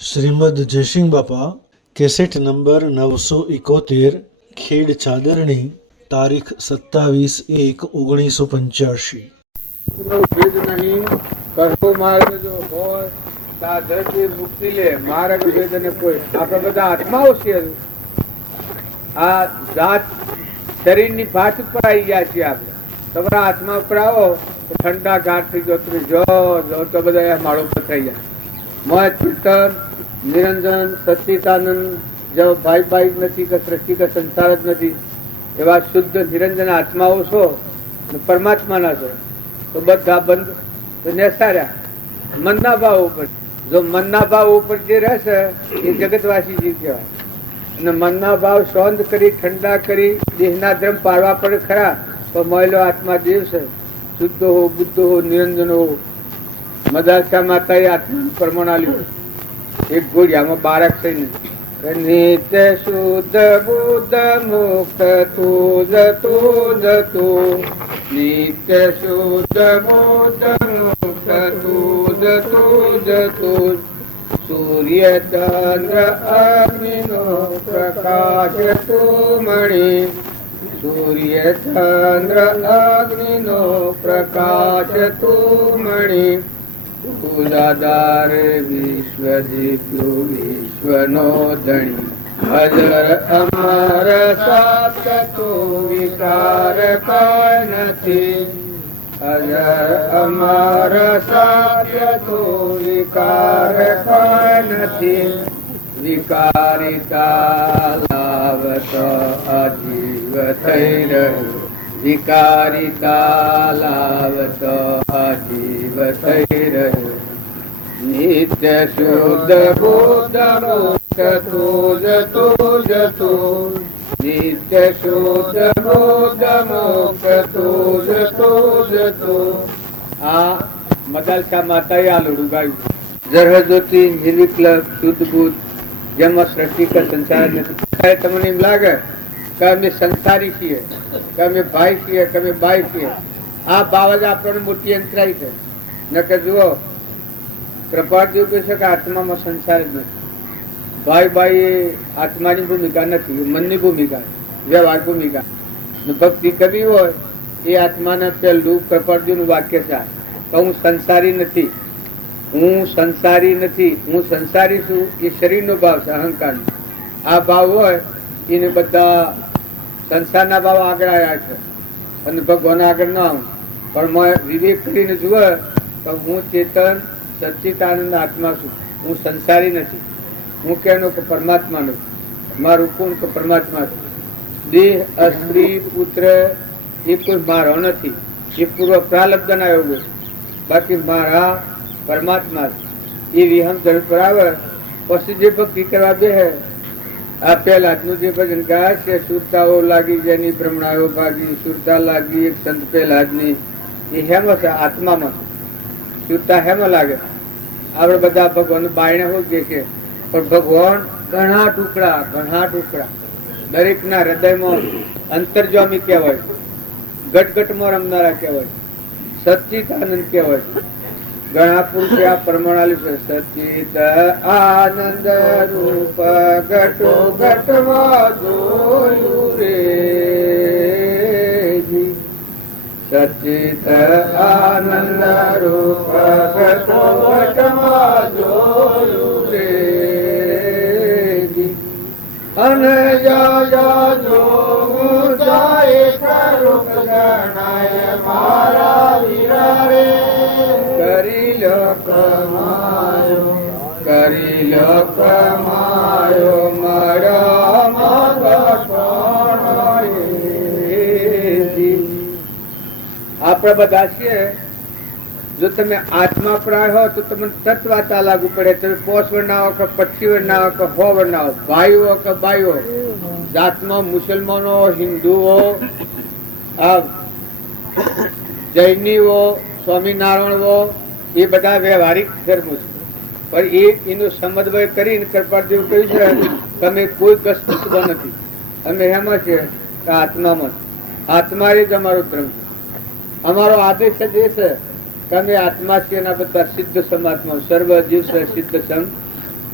શ્રીમદ જયસિંહ બાપા cassette number 971 ખેડ ચાદરણી તારીખ 27/1/1985। ભેદ નહીં કહો માર્ગ જો હોય તા ધરતી મુક્તિ લે માર્ગ ભેદ ને કોઈ આપણે બધા આત્માઓ છીએ. આ જાત શરીરની ભાત ઉપર આવી ગયા છીએ. આપણે તમારા આત્મા ઉપર આવો તો ઠંડા ઘાટ થઈ જો તો બધા માળો પર થઈ જાય. મોહ ચિંતન નિરંજન સચ્ચિદાનંદ જો ભાઈ નથી કે સૃષ્ટિ કે સંસાર જ નથી એવા શુદ્ધ નિરંજન આત્માઓ છો, પરમાત્માના છો, તો બધા બંધ તો નેસાર્યા મનના ભાવ ઉપર. જો મનના ભાવ ઉપર જે રહેશે એ જગતવાસી જીવ કહેવાય. અને મનના ભાવ શાંત કરી ઠંડા કરી દેહના ધર્મ પાડવા પડે ખરા, તો મહિલો આત્મા દેવ છે. શુદ્ધ હો, બુદ્ધ હો, નિરંજન હો. મદાસા માતાએ આત્મા પરમાણ આલ્યું એક ગોળિયામાં બાળક થઈને નિત્ય શુદ્ધ બુદ્ધ મુક્ત તું જતું નિત્ય શુદ્ધ બુદ્ધ મુક્ત તું જતું સૂર્ય ચંદ્ર અગ્નિનો પ્રકાશ તું મણી સૂર્ય ચંદ્ર અગ્નિનો પ્રકાશ તું મણી ઉદાદાર વિશ્વ જીતું વિશ્વનો ધણી અજર અમર સત્ય તો વિકાર કઈ નથી અજર અમર સત્ય તો વિકાર કઈ નથી વિકારિતા લાવત અજીવ થઈ રહ્યું વિકારિતા લાવત અજીવ થઈ રહ્યું નિત્ય શુદ્ધ બુદ્ધ મુક્ત તું જતું નિત્ય શુદ્ધ બુદ્ધ મુક્ત તું જતું. આ મદાલસા માતાએ આ લોડું ગાયું. જરહ જ્યોતિ નિર્વિકલ્પ શુદ્ધ બુદ્ધ જેમાં સૃષ્ટિ કે સંસાર નથી. તમને એમ લાગે કે અમે સંસારી છીએ, કે અમે ભાઈ છીએ, કે અમે બાઈ છીએ. આ ભાવ જ આપણને મોટી અંતરાય છે. નકર જુઓ કૃપાળદેવ કહે છે કે આત્મામાં સંસાર જ નથી. ભાઈ બાઈ આત્માની ભૂમિકા નથી, મનની ભૂમિકા, વ્યવહાર ભૂમિકા. ભક્તિ કરવી હોય એ આત્માના પહેલું કૃપાળદેવનું વાક્ય છે કે હું સંસારી નથી, હું સંસારી નથી, હું સંસારી છું. એ શરીરનો ભાવ છે, અહંકાર. આ ભાવ હોય એને બધા સંસારના ભાવ આગળ આવ્યા છે અને ભગવાન આગળ ના આવે. પણ વિવેક કરીને જુએ તો હું ચેતન સચ્ચિદાનંદ આત્મા છું, હું સંસારી નથી. હું કેનો કે પરમાત્માનો, મારું કોણ કે પરમાત્મા છે. દેહ સ્ત્રી પુત્ર એ કોઈ મારો નથી, એ પૂર્વ પ્રાલબ્ધના યોગો. બાકી મારા પરમાત્મા એ વિહમ ધર્મ પર આવે પછી જે ભક્તિ કરવા બેહે. આ પહેલા નું જે ભજન ગાય છે સુરતાઓ લાગી જેની ભ્રમણાઓ ભાગી સુરતા લાગી એક સંત પહેલા જ ની એ હેમ છે આત્મામાં. સુરતા હેમ લાગે. આપણે બધા ભગવાન બાયણે હોય જે છે પણ ભગવાન ઘણા ટુકડા દરેક ના હૃદયમાં અંતર્જામી કહેવાય, ગટગટમાં રમનારા કહેવાય, સચ્ચિદાનંદ કહેવાય. ઘણા પુરુષે આ પરમાણાલી છે. સચિત આનંદ રૂપ ઘટો ઘટમાં જોયું રે, સચિત આનંદ રૂપ ઘટો ઘટમાં જોયું રે. અને યા જોવું જાય કરુક જણાય મારા વીરા રે. કરી લો કમાયો આપણે બધા છીએ. જો તમે આત્મા પ્રાય હો તો તમને તત્વાતા લાગુ પડે. તમે પોષ વર્ણાવો કે પક્ષી વર્ણાવો કે હો વર્ણાવો, ભાઈઓ કે બાઈઓ, જાતમાં મુસલમાનો, હિન્દુઓ, જૈનીઓ, સ્વામિનારાયણો એ બધા વ્યવહારિક ધર્મો છે. પણ એનો સમન્વય કરીને કૃપાળદેવ કહ્યું છે તમે કોઈ કષ્ટ નથી. અમે એમાં છે કે આત્મામાં, આત્મા એ જ અમારો ધર્મ છે. અમારો આદેશ જ એ છે કે અમે આત્મા છીએ. એના બધા સિદ્ધ સમાત્મા સર્વ જીવ સિદ્ધ સમ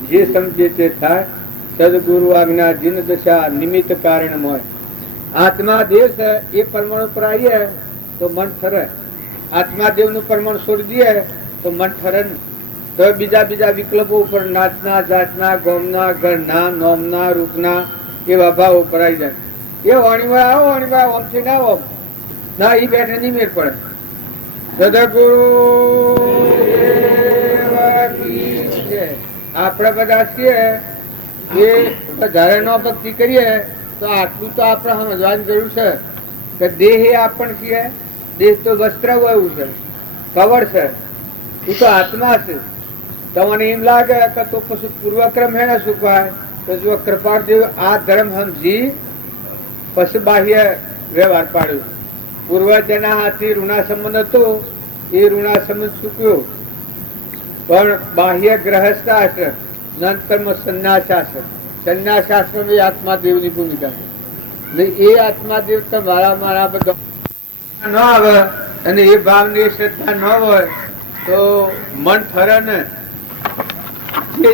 જે સમજે તે થાય. સદગુરુ આજ્ઞા જીન દશા નિમિત્ત કારણ હોય. આત્મા દેવ છે એ પરમાણુ પર આવીએ તો મન ઠરે. આત્મા દેવ નું પરમાણુ છોડી દઈએ તો મન ઠરે ને. તો બીજા બીજા વિકલ્પો ઉપર નાચના જાતના ગોમના ઘરના નોમના રૂપના એવા ભાવ ઉપર આવી જાય. એ વાણીમાં આવો વાણીમાં ઓમ છે ના ઓમ ના એ બેઠે નહીં મેળ પડે. સદગુરુ આપણે બધા છીએ એ વધારે નો ભક્તિ કરીએ તો આટલું તો આપણે સમજવાની જરૂર છે કે દેહ એ આપણ છીએ. દેહ તો વસ્ત્ર હોય એવું છે, કવર છે, એ તો આત્મા છે. તમને એમ લાગે કે તો પછી પૂર્વક્રમ હે શું કહેવાય તો જો કૃપાળદેવ આ ધર્મ સમજી પછી બાહ્ય વ્યવહાર પાડ્યો. પૂર્વજના હાથી ઋણા સંબંધ હતો એ ઋણા સંબંધ ચૂક્યો, પણ બાહ્ય ગ્રહસ્થ છે. નંતરમાં સંન્યાસાશ્રમ, સંન્યાસાશ્રમ એ આત્માદેવની ભૂમિકા છે. એ આત્માદેવ તો મારા બધા ન આવે અને એ ભાવની શ્રદ્ધા ન હોય તો મન ફરે ને.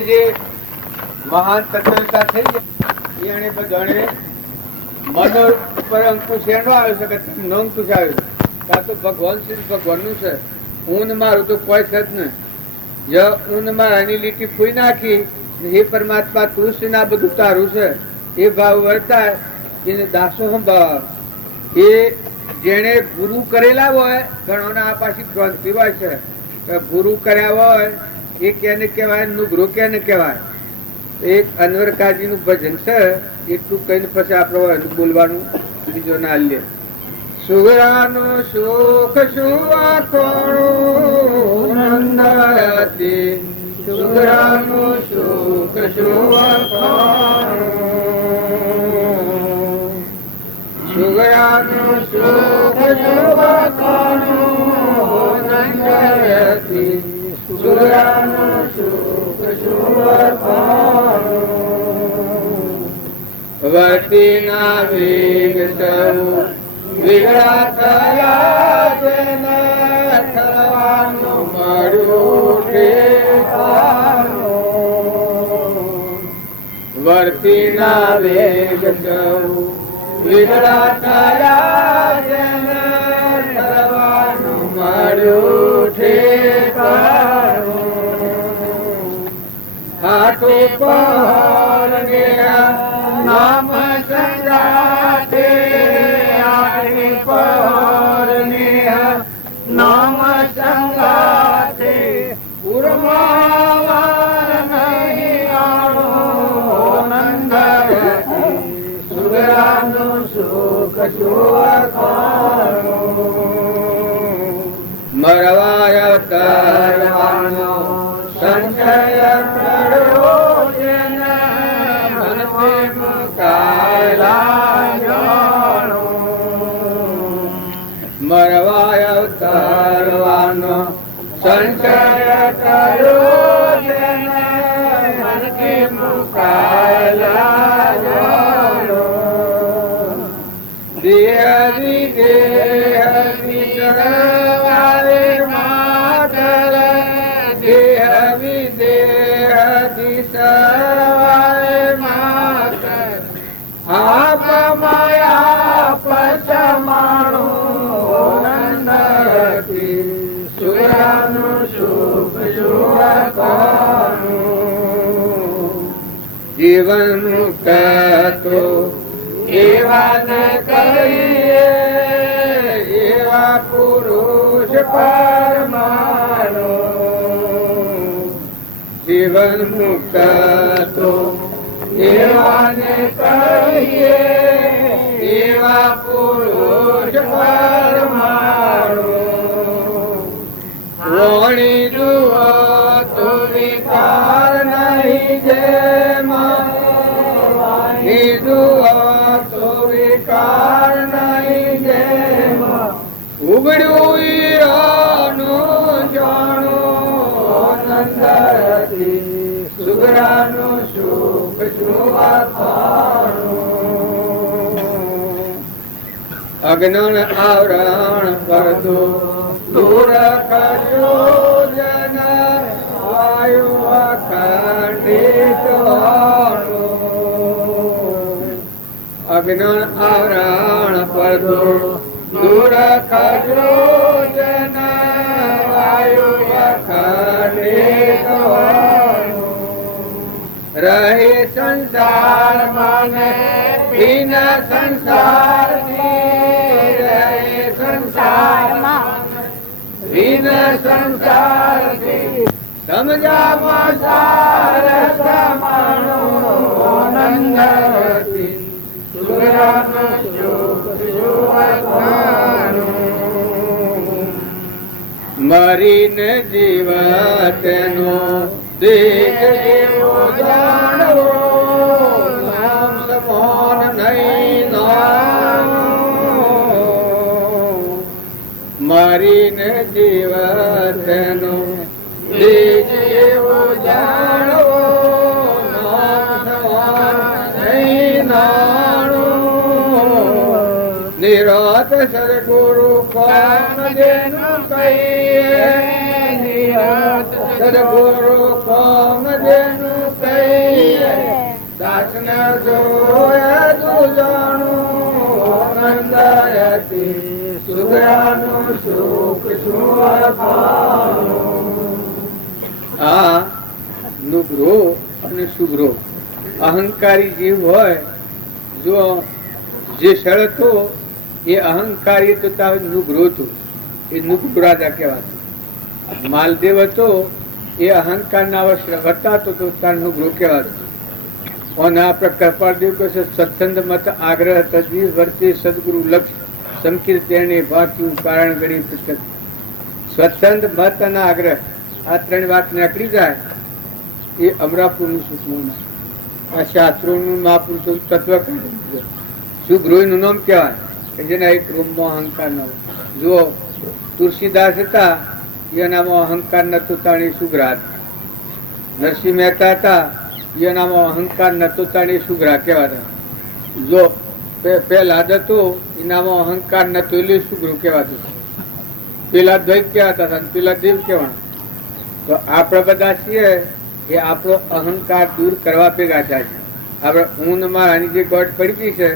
જે મહાન તત્વતા થઈ જાય એને બધાને મન ઉપર અંકુશ એનો આવ્યો છે કે તમને અંકુશ આવ્યો કાં તો ભગવાન શ્રી ભગવાનનું છે. ઊન મારું તો કોઈ છે જ નહીં. જો ઊન મારાની લીટી ફૂઈ નાખી હે પરમાત્મા તું છે ને આ બધું તારું છે એ ભાવ વર્તાય એને દાસો સંભાવ. એ જેને ગુરુ કરેલા હોય ઘણોના આ પાછી ગ્રંથિ હોય છે ગુરુ કર્યા હોય એ કેને કહેવાય, નુગરો કેને કહેવાય. એક અનવર કાજી નું ભજન છે એટલું કહીને પછી આપણે બોલવાનું બીજો ના લે. સુગરાનું સુખ સુવાખોણું નંદાતી, સુગરાનું સુખ સુવાખોણું, સુગરાનું સુખ સુવાખોણું નંદાતી, સુગરાનું સુખ સુવાખોણું. વર્તી ના વેગ સૌ વિગડા થયા જેને ઠરવાનું મળ્યું ઠેકાણું. વર્તી ના વેગ સૌ વિગડા થયા જેને ઠરવાનું મળ્યું ઠેકાણું. આઠું પર ગયા નામ સંગાતે, નામ સંગાતે ઉર્માવાર નહીં આણો નંદરતી, સુગરાનું સુખ સુવાખોણું. મરવાય કરવાનો સંશય પડ્યો જેને મનથી મુકાયેલા જાણો. મરવાય કરવાનો સંશય કર્યો જેને મનથી મુકાયેલા જાણો. દેહ વિદેહ વારે માતર, દેહ વિદેહ દિશવારે માતર, આપ માયા પચમાણું નંદતી, સુગરાનું સુખ સુવાખોણું. જીવન મુક્ત તો એવા ન કહીએ એવા પુરુષ પરમાણુ. જીવન મુક્ત તો એવા ન કહીએ એવા પુરુષ પરમાણુ. વણી જુઓ તો વિકાર નહીં જેમાં, જુઓ તો વિકાર નહીં જેમાં, ઉગડ્યું ઈરાનું જાણું નંદરતી, સુગરાનું સુખ સુવાખોણું. અજ્ઞાન આવરણ પડતો દૂર કર્યો જન આયુ અખંડિત અજ્ઞાન આવરણ પડતો દૂર ખજો જન આયુ અખંડિત રહે સંસાર માને બિન સંસાર રહે સંસાર બિન સંસાર સમજામાં સાર સમાણો આનંદ મરીને જીવતનો દેખ જેવો જાણવો નામ સમાન નહીં મરીને જીવતનો દેખ જેવો જાણવો નામ સમાન નહીં નિરત સદગુરુ કોમ જેનું કહીએ નિરત સદગુરુ કોમ જેનું કહીએ દાસન જોય દુજાણું આનંદયતી સુગ્રાનું સુખ સુખાનું. આ નુગ્રો અને સુગ્રો અહંકારી જીવ હોય જો જે શરતો એ અહંકારી તો નુગ્રો હતું, એ નુગ્રો રાજા કહેવાતો. માલદેવ હતો એ અહંકારના વશ વર્તાતો તો તાર નુગ્રો કહેવાતો. અને આપણે કપાળદેવ કહે છે સત્સંગ મત આગ્રહ તદ્વી વર્તે સદગુરુ લક્ષ સંકીર્તને ભાક્યું કારણ ગણી પુસ્તક. સ્વચ્છંદ મત અને આગ્રહ આ ત્રણ વાત નીકળી જાય એ અમરાપુરનું સુખનું આ શાસ્ત્રોનું મહાપુરુષોનું તત્વ કહે. સુગ્રોહીનું નામ કહેવાય કે જેના એક રૂમમાં અહંકાર ન હોય. જુઓ તુલસીદાસ હતા એનામાં અહંકાર નતો તાણી સુગ્રા હતા. નરસિંહ મહેતા હતા એનામાં અહંકાર નતો તાણી સુગ્રા કહેવાતા. જો પેલા હતો એનામાં અહંકાર નતો એટલે સુગ્રો કહેવાતું. પેલા દ્વૈત કહેવાતા હતા પેલા દેવ કહેવાના. તો આપણે બધા છીએ એ આપણો અહંકાર દૂર કરવા ભેગા થાય છે. આપણે ઊંઘમાં આની જે ગોઠ પડી ગઈ છે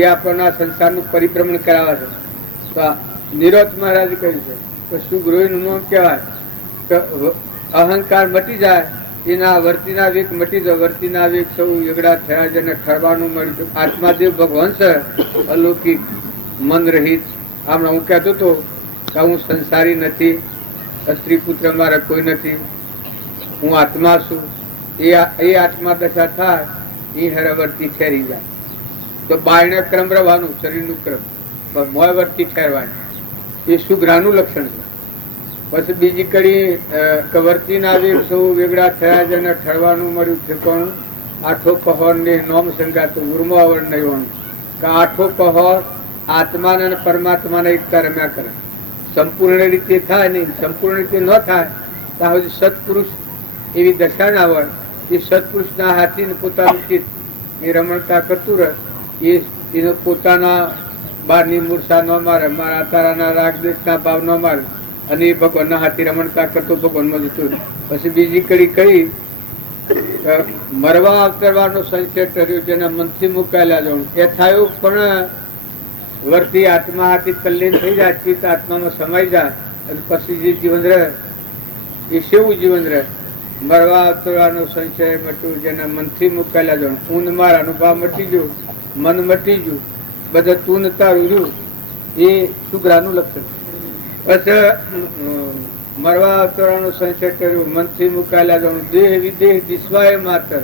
એ આપણના સંસારનું પરિભ્રમણ કરાવે છે. તો નિરોધ મહારાજ કહ્યું છે કે સુગ્રોહીનું નામ કહેવાય કે અહંકાર મટી જાય એના વર્તીના વેગ મટી જાય. વર્તીના વેગ સૌ યગડા થયા છે અને ઠરવાનું મળ્યું. આત્માદેવ ભગવાન છે અલૌકિક મન રહિત. હમણાં હું કહેતો હતો કે હું સંસારી નથી, સ્ત્રી પુત્ર મારા કોઈ નથી, હું આત્મા છું. એ આત્મા દશા થાય એ હરવર્તી ઠેરી જાય તો બાયણે ક્રમ રહેવાનું શરીરનું ક્રમ મોયવર્તી ઠેરવાનું એ સુગ્રાનું લક્ષણ છે. પછી બીજી કડી કવર્તીના વેગ સૌ વેગળા થયા છે અને ઠરવાનું મળ્યું ઠેકાણું. આઠો પહોર ને નોમ સંગાતું ઉર્મો અવર નહીં કે આઠો પહોર આત્માને અને પરમાત્માને એકતા રમ્યા કરે. સંપૂર્ણ રીતે થાય નહીં, સંપૂર્ણ રીતે ન થાય ત્યાં સુધી સત્પુરુષ એવી દશા ના હોય એ સત્પુરુષના હાથીને પોતાનું ચિત્ત એ રમણતા કરતું રહે. એનો પોતાના બારની મૂર્છા ન મારે, મારા તારાના રાગદેશના ભાવ ન મારે અને એ ભગવાનના હાથી રમણતા કરતો ભગવાનમાં જતું. પછી બીજી કડી કહી મરવા અવતરવાનો સંશય કર્યો જેના મનથી મુકાયેલા જવું એ થયું પણ વર્તી આત્મા હાથી તલ્લીન થઈ જાય, ચિત્ત આત્મામાં સમાઈ જાય અને પછી જે જીવન રહે એ સેવું જીવન રહે. મરવા અવતરવાનો સંશય મટ્યું જેના મનથી મુકાયેલા જવું. ઊંઘ મારાનો ભાવ મટી ગયું, મન મટી ગયું, બધા તું ને તારું રહ્યું એ સુગ્રાનું લક્ષણ. પછી મરવા અવતરવાનો સંશય કર્યું, મનથી મુકાયેલા જવું. દેહ વિદેહ દિશવાય માત્ર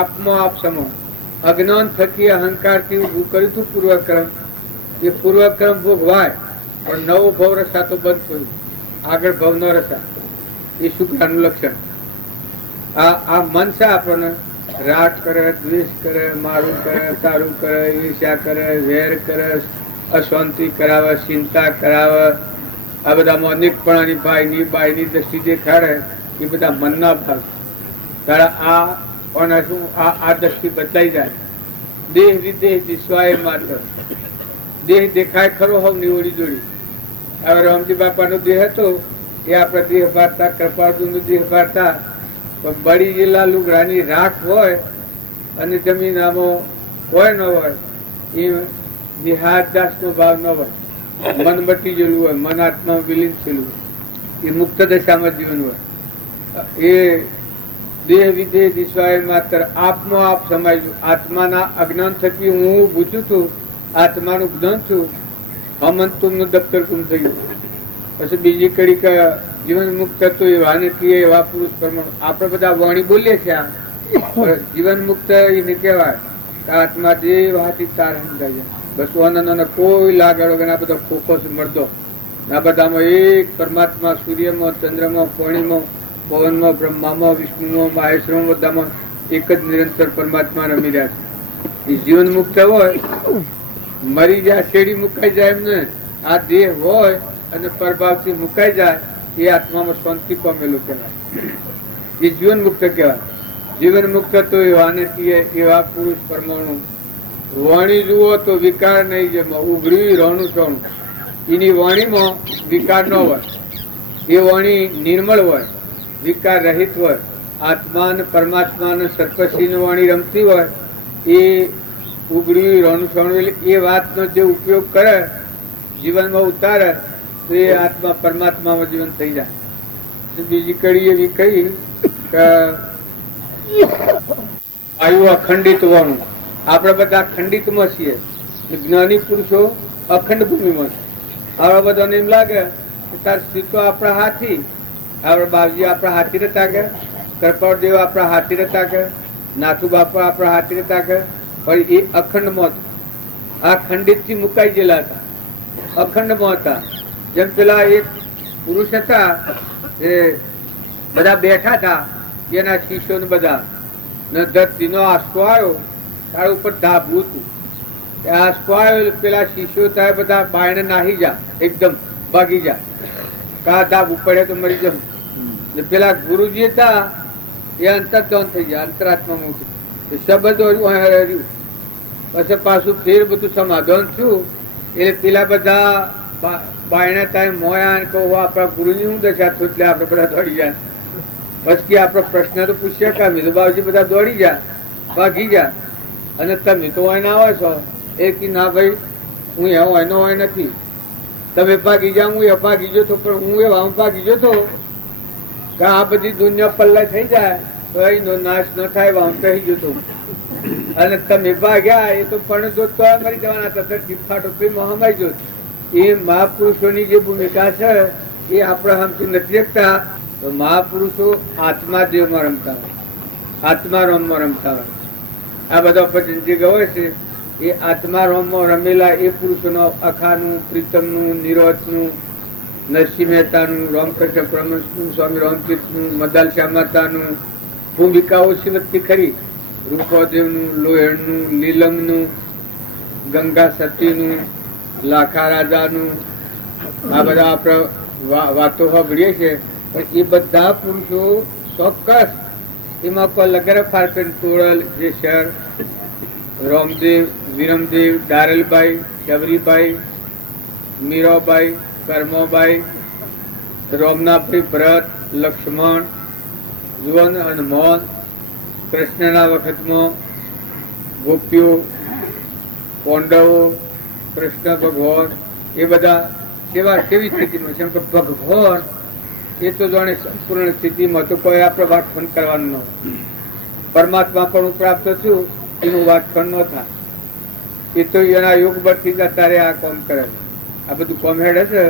આપમાં આપ સમો. અજ્ઞાન થકી અહંકારથી ઊભું કર્યું હતું પૂર્વક્રમ. એ પૂર્વક્રમ ભોગવાય પણ નવો ભવ રસા તો બંધ થયું, આગળ ભવ ન રસા. એ શુક્રાનું લક્ષણ. આ મન છે આપણને રાગ કરે, દ્વેષ કરે, મારું કરે, તારું કરે, ઈર્ષ્યા કરે, વેર કરે, અશાંતિ કરાવે, ચિંતા કરાવે. આ બધામાં અનેકપણાની ભાઈની બાઈની દ્રષ્ટિ દેખાડે એ બધા મનના ભાગ. તારા આ દ્રષ્ટિ બદલાઈ જાય. દેહ વિદેહ દિશવાય માત્ર. દેહ દેખાય ખરો હોવ નિવડી જોડી. હવે રામજી બાપાનો દેહ હતો એ આપણે દેહ ભારતા, કૃપાળુનો દેહ ભારતા પણ બળી ગયેલા લુગડાની રાખ હોય અને જમીન આમાં કોઈ ન હોય, એ નિહારદાસનો ભાવ ન હોય, મન મટી ગયેલું હોય, મન આત્મા વિલીન થયેલું, એ મુક્ત દશામાં જીવન હોય. એ દેહ વિદેહ દિશાએ માત્ર આપમાં આપ સમાય છું. આત્માના અજ્ઞાન થકી હું પૂછું છું, આત્માનું જ્ઞાન છું. હમંતુમનું દફતર ગુમ થયું. પછી બીજી કડી જીવન મુક્ત હતું એવા નથી, એવા પુરુષ પ્રમાણ આપણે બધા વાણી બોલીએ છીએ. જીવન મુક્ત એને કહેવાય આત્મા જે વાતી તાર સમજાય. બસ આનંદ કોઈ લાગાડો કે આ બધા ખોખો મળતો, આ બધામાં એક પરમાત્મા સૂર્યમાં, ચંદ્રમાં, પાણીમાં, પવનમાં, બ્રહ્મામાં, વિષ્ણુમાં, મહેશ્વરમાં, બધામાં એક જ નિરંતર પરમાત્મા રમી રહ્યા છે. એ જીવન મુક્ત હોય, મરી જાય શેડી મુકાઈ જાય એમને, આ દેહ હોય અને પરભાવથી મુકાઈ જાય, એ આત્મામાં શાંતિ પામેલું કહેવાય. એ જીવન મુક્ત કહેવાય. જીવન મુક્ત તો એવા નથી, એવા પુરુષ પરમાણુ. વાણી જુઓ તો વિકાર નહીં, જેમાં ઉઘડ્યું રોણું સોણું, એની વાણીમાં વિકાર ન હોય. એ વાણી નિર્મળ હોય, વિકાર રહિત હોય. આત્મા અને પરમાત્મા અને સર્પસિંહની વાણી રમતી હોય, એ ઉઘડ્યું રોણું સોણું, એટલે એ વાતનો જે ઉપયોગ કરે, જીવનમાં ઉતારે, તો એ આત્મા પરમાત્મામાં જીવન થઈ જાય. બીજી કડી એવી કહી કે આયુ અખંડિત હોવાનું. આપણે બધા ખંડિતમાં છીએ, જ્ઞાની પુરુષો અખંડ ભૂમિમાં છે. આપણા બધાને એમ લાગે કે તાર સીતો આપણા હાથી, આપણા બાપજી આપણા હાથી રહેતા કે, કરપાળદેવ આપણા હાથી રહેતા કે, નાથુ બાપા આપણા હાથી રહેતા કે, પણ એ અખંડમાં આ ખંડિત થી મુકાઈ ગયેલા હતા, અખંડમાં હતા. જેમ પેલા એક પુરુષ હતા, એ બધા બેઠા હતા, એના શિષ્યો બધા ધરતીનો આંસકો આવ્યો, તારા ઉપર ધાબવું હતું. આંસકો આવ્યો, પેલા શિષ્યો થાય બધા બાયણે નાહી જા, એકદમ ભાગી જા, કા ધાબ પડે તો મરી જવું. પેલા ગુરુજી હતા, એ અંતર્ધ્યાન થઈ ગયા, અંતરાત્મામાં શબ્દ રહ્યું. પછી પાછું ફેર બધું સમાધાન થયું, એટલે પેલા બધા બાયણે થાય મોયા કહું આપણા ગુરુની હું દશા થયું, એટલે આપણે બધા દોડી જાય. પછી આપડે પ્રશ્ન તો પૂછ્યા કે મિલુબાજી બધા દોડી જા, ભાગી જા, અને તમે તો હોય ના આવો છો. એ કે ના ભાઈ, હું એવો એનો હોય નથી, તમે ભાગી જા, હું એ ભાગી જતો, પણ હું એવા ભાગી જતો કે આ બધી દુનિયા પલ્લા થઈ જાય તો એનો નાશ ન થાય, વામ કહી જતો. અને તમે ભાગ્યા એ તો પણ જો તો મરી જવાના હતા, ટીફાટો મહામાઈ જો. એ મહાપુરુષોની જે ભૂમિકા છે એ આપણે હમથી નથી રખતા. તો મહાપુરુષો આત્મા દેવમાં રમતા હોય, આત્મા રોમમાં રમતા હોય. આ બધા ભજન જે ગવાય છે એ આત્મા રોમમાં રમેલા એ પુરુષોનો અખાનું, પ્રીતમનું, નિરોધનું, નરસિંહ મહેતાનું, રામકૃષ્ણ પરમહંસનું, સ્વામી રામતીર્થનું, મદાલશા માતાનું ભૂમિકાઓ શિવતી ખરી. રૂપદેવનું, લોહેણનું, લીલમનું, ગંગા સતીનું, લાખા રાજાનું, આ બધા આપણે વાતો સાંભળીએ છીએ. પણ એ બધા પુરુષો ચોક્કસ એમાં કોઈ લગર ફારપેન તોડલ, જે શહેર રામદેવ, વિરમદેવ, દારલબાઈ, શબરીબાઈ, મીરાબાઈ, કર્મોબાઈ, રોમનાભાઈ, ભરત, લક્ષ્મણ, જુવન અને મોહન, કૃષ્ણના વખતમાં ગોપીઓ, પાંડવો, કૃષ્ણ ભગવાન, એ બધા કેવી સ્થિતિમાં છે? કે ભગવાન એ તો જાણે સંપૂર્ણ સ્થિતિમાં, તો કોઈ આપણે વાટખંડ કરવાનું ન હોય. પરમાત્મા પણ પ્રાપ્ત થયું, એનું વાટખંડ ન થાય. એ તો એના યોગ બળથી અત્યારે આ કામ કરે છે. આ બધું કોમ હેડ હશે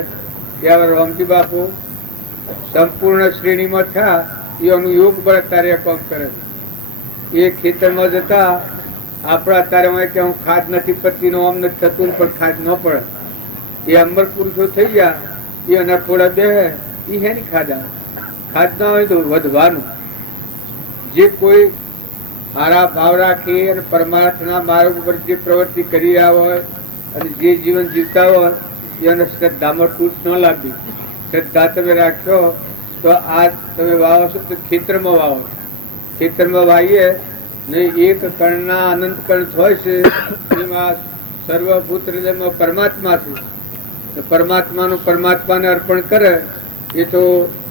કે હવે રામજી બાપુ સંપૂર્ણ શ્રેણીમાં થયા, એનું યોગ બળ અત્યારે કામ કરે છે. એ ખેતરમાં જતા આપણા અત્યારે હોય કે હું ખાદ નથી પડતી, આમ નથી થતું, પણ ખાદ ન પડે. એ અમર પુરુષો થઈ ગયા, એના થોડા બે એ હેની ખાધા, ખાદ ના હોય તો વધવાનું. જે કોઈ હારા ભાવ રાખી અને પરમાર્થના માર્ગ ઉપર જે પ્રવૃત્તિ કરી રહ્યા હોય અને જે જીવન જીવતા હોય એને શ્રદ્ધામાં તૂટ ન લાગી. શ્રદ્ધા તમે રાખશો તો આ તમે વાવો છો તો ખેતરમાં વાવો. ખેતરમાં વાવીએ ને એક કણના અનંત કણ હોય છે, એમાં સર્વભૂત હૃદયમાં પરમાત્મા છે. પરમાત્માનું પરમાત્માને અર્પણ કરે એ તો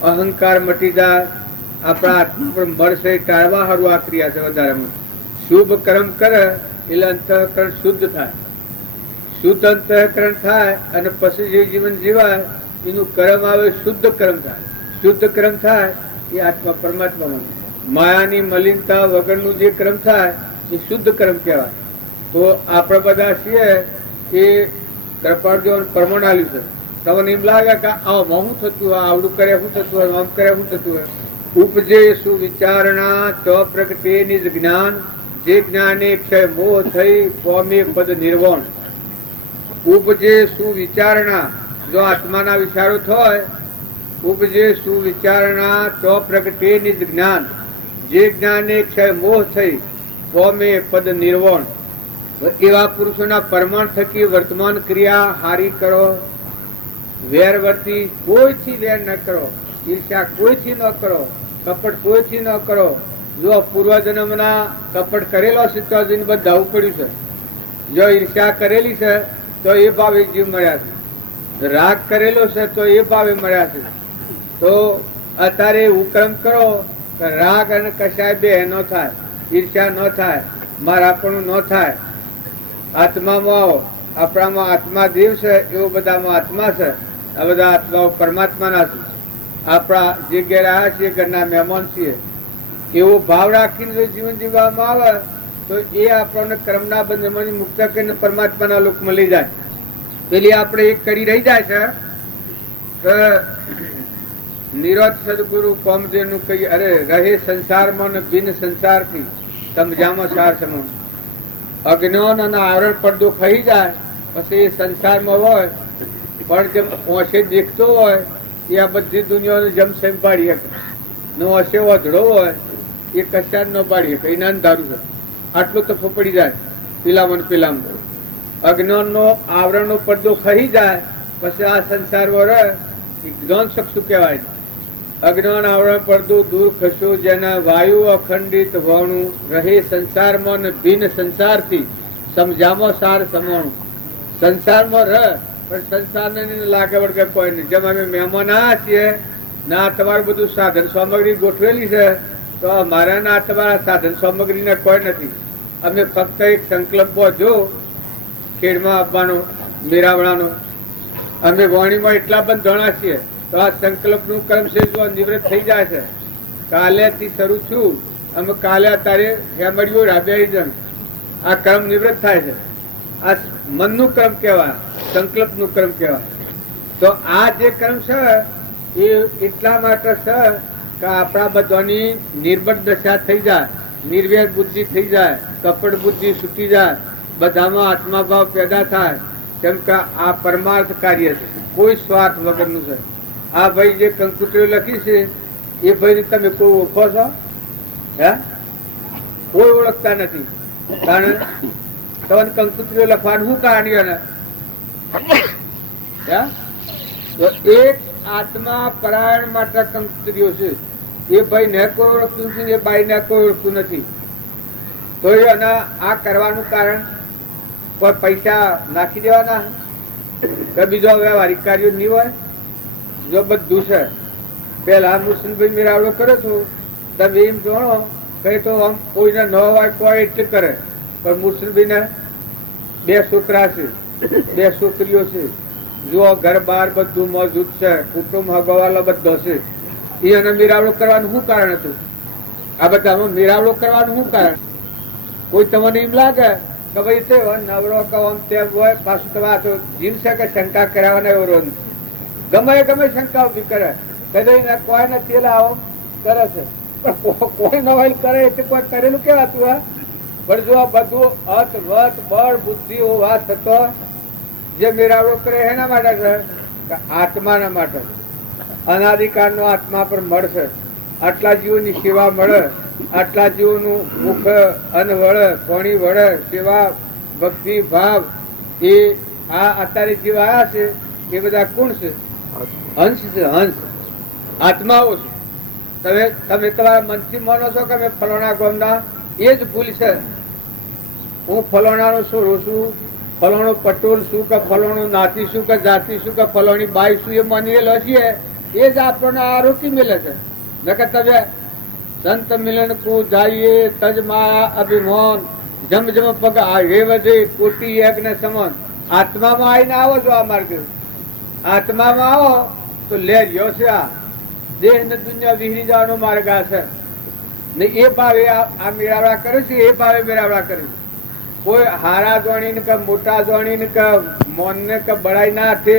અહંકાર મટી જાય, આપણા આત્મા પર મળશે એ ટાળવા સારું આ ક્રિયા છે વધારેમાં. શુભ કર્મ કરે એટલે અંતઃકરણ શુદ્ધ થાય, શુદ્ધ અંતઃકરણ થાય અને પછી જે જીવન જીવાય એનું કર્મ આવે શુદ્ધ કર્મ થાય. શુદ્ધ કર્મ થાય એ આત્મા પરમાત્મામાં. માયાની મલિનતા વગરનું જે કર્મ થાય એ શુદ્ધ કર્મ કહેવાય. તો આપણે બધા છીએ એ કૃપાળદેવ પ્રમાણ આલ્યું છે. તમને એમ લાગે કે આમાં શું થતું હોય, આવડું કરે શું થતું હોય, આમ કરે શું થતું હોય. ઉપજે સુવિચારણા તો પ્રગટે નિજ જ્ઞાન, જે જ્ઞાને ક્ષય મોહ થઈ પામે પદ નિર્વાણ. ઉપજે સુવિચારણા, જો આત્માના વિચારો થાય, ઉપજે સુવિચારણા તો પ્રગટે નિજ જ્ઞાન, જે જ્ઞાને ક્ષય મોહ થઈ પામે પદ નિર્વાણ. એવા પુરુષોના પરમાણ થકી વર્તમાન ક્રિયા હારી કરો, વેરવર્તી કોઈથી વેર ન કરો, ઈર્ષ્યા કોઈથી ન કરો, કપટ કોઈથી ન કરો. જો પૂર્વજન્મના કપટ કરેલો છે તો જ બધાવું પડ્યું છે. જો ઈર્ષ્યા કરેલી છે તો એ ભાવે જીવ મળ્યા છે, રાગ કરેલો છે તો એ ભાવે મળ્યા છે. તો અત્યારે ઉકરમ કરો કે રાગ અને કશાય બે ન થાય, ઈર્ષ્યા ન થાય, મારાપણું ન થાય. આત્મામાં આવો, આપણામાં આત્મા દેવ છે એવો બધામાં આત્મા છે. આ બધા આત્માઓ પરમાત્માના છે. આપણા જે ઘેર આવ્યા છીએ ઘરના મહેમાન છીએ એવો ભાવ રાખીને જો જીવન જીવવામાં આવે તો એ આપણને કર્મના બંધનમાંથી મુક્ત કરીને પરમાત્માના લોકમાં લઈ જાય. પેલી આપણે એક કરી રહી જાય છે કે નિરોધ સદગુરુ કોમદેવનું કહી, અરે રહે સંસારમાં ને બિન સંસારથી સમજામાં સાર સમો. અજ્ઞાન અને આવરણ પડદો ખાઈ જાય પછી એ સંસારમાં હોય પણ જેમ ઓછે દેખતો હોય એ આ બધી દુનિયાને જેમ સંભાળી શકે. નો હશે વધડો હોય એ કશા ન પાડી શકે, એના ધારું છે. આટલું તો ફપડી જાય પેલામાં પેલામાં. અજ્ઞાનનો આવરણનો પડદો ખરી જાય પછી આ સંસારમાં રહે એ જ્ઞાન ચક્ષુ કહેવાય. અજ્ઞાન આવરણ પડદો દૂર ખસો જેના વાયુ અખંડિત વાણું, રહે સંસારમાં ને ભિન્ન સંસારથી સમજામાં સાર સમાણું. સંસારમાં રહે પણ સંસારને લાગે વળગે કોઈ નહીં. જેમ અમે મહેમાન આવ્યા છીએ ના તમારું બધું સાધન સામગ્રી ગોઠવેલી છે તો અમારા ના તમારા સાધન સામગ્રીને કોઈ નથી. અમે ફક્ત એક સંકલ્પ જો ખેડમાં આપવાનો, મેરાવણાનો. અમે વાણીમાં એટલા બંધોણા છીએ તો આ સંકલ્પનું કર્મ છે જો નિવૃત્ત થઈ જાય છે. કાલેથી શરૂ છું અમે કાલે અત્યારે હેમડીઓ રાબ્યા જણ આ કર્મ નિવૃત્ત થાય છે. આ મનનું કર્મ કહેવાય, સંકલ્પનું કર્મ કહેવાય. તો આ જે કર્મ છે એ એટલા માટે છે કે આપણા બધાની નિર્બળ દશા થઈ જાય, નિર્વેર બુદ્ધિ થઈ જાય, કપટ બુદ્ધિ છૂટી જાય, બધામાં આત્માભાવ પેદા થાય. કેમ કે આ પરમાર્થ કાર્ય છે, કોઈ સ્વાર્થ વગરનું છે. આ ભાઈ જે કંકુતરીઓ લખી છે એ ભાઈને તમે કોઈ ઓળખો છો? હે, કોઈ ઓળખતા નથી. કારણ તમને કંકુતરીઓ લખવાનું શું કારણ? એક આત્મા પરાયણ માટે કંકુતરીઓ છે. એ ભાઈ ને કોઈ ઓળખતું નથી, એ બાઈ ને કોઈ ઓળખતું નથી. તો આ કરવાનું કારણ કોઈ પૈસા નાખી દેવાના કે બીજો વ્યવહારિક કાર્યો નહીં હોય? જો બધું છે. પેલા મુસ્લિમભાઈ મેરાવડો કરે છો તમે એમ જાણો કઈ તો આમ કોઈને ન હોય કોઈ એટલે કરે. પણ મુસ્લિમભાઈ ને 2 છોકરા છે, 2 છોકરીઓ છે. જો ઘર બાર બધું મોજૂદ છે, કુટુંબ હગવાલો બધો છે. એને મેરાવડો કરવાનું શું કારણ હતું? આ બધામાં મેરાવડો કરવાનું શું કારણ? કોઈ તમને એમ લાગે કે ભાઈ તે નવરો કમ તેમ હોય પાછું તમારે તો જીન છે કે શંકા કરાવવાના એવો ગમે શંકા ઉભી કરે કદાચ કોઈ નથી આવો કરે છે. પણ કોઈ ન હોય કરે એટલે કોઈ કરેલું કેવાતું હોય? પણ જો આ બધું અત વત બળ બુદ્ધિ હોવા થતો જે મેળાવડો કરે એના માટે છે કે આત્માના માટે. અનાદિકાળનો આત્મા પર મળશે, આટલા જીવોની સેવા મળે, આટલા જીવોનું મુખ અન્ન વળે, પાણી વળે, સેવા ભક્તિ ભાવ એ આ અત્યારે જીવ આવ્યા છે એ બધા કોણ છે? હંસ છે, હંસ આત્માઓ છે. તમે તમારા મનથી માનો છો કે અમે ફલોણા ગામના? એ જ ભૂલ છે. હું ફલોણાનો છોરો છું, ફલોણો પટોલ શું કે ફલોણું નાતી શું કે જાતિ શું કે ફલોણી બાઈ શું એ માની લો છીએ એ જ આપણને આ રોકી મેલે છે. નકર તમે સંત મિલન કો જાઈએ તજમાં અભિમાન જમ જમ પગ આગે વધે કોટી યજ્ઞ સમાન. આત્મામાં આવીને આવો જો આ માર્ગ, આત્મામાં આવો તો લે રહ્યો છે આ દેહ ને દુનિયા વિહરી જવાનો માર્ગ આ છે ને. એ ભાવે આ મેળાવડા કરે છે, એ ભાવે મેળાવડા કરે છે. કોઈ હારા જોણીને કે મોટા જોણીને કે મોન ને કે બળાઈ ના હાથે.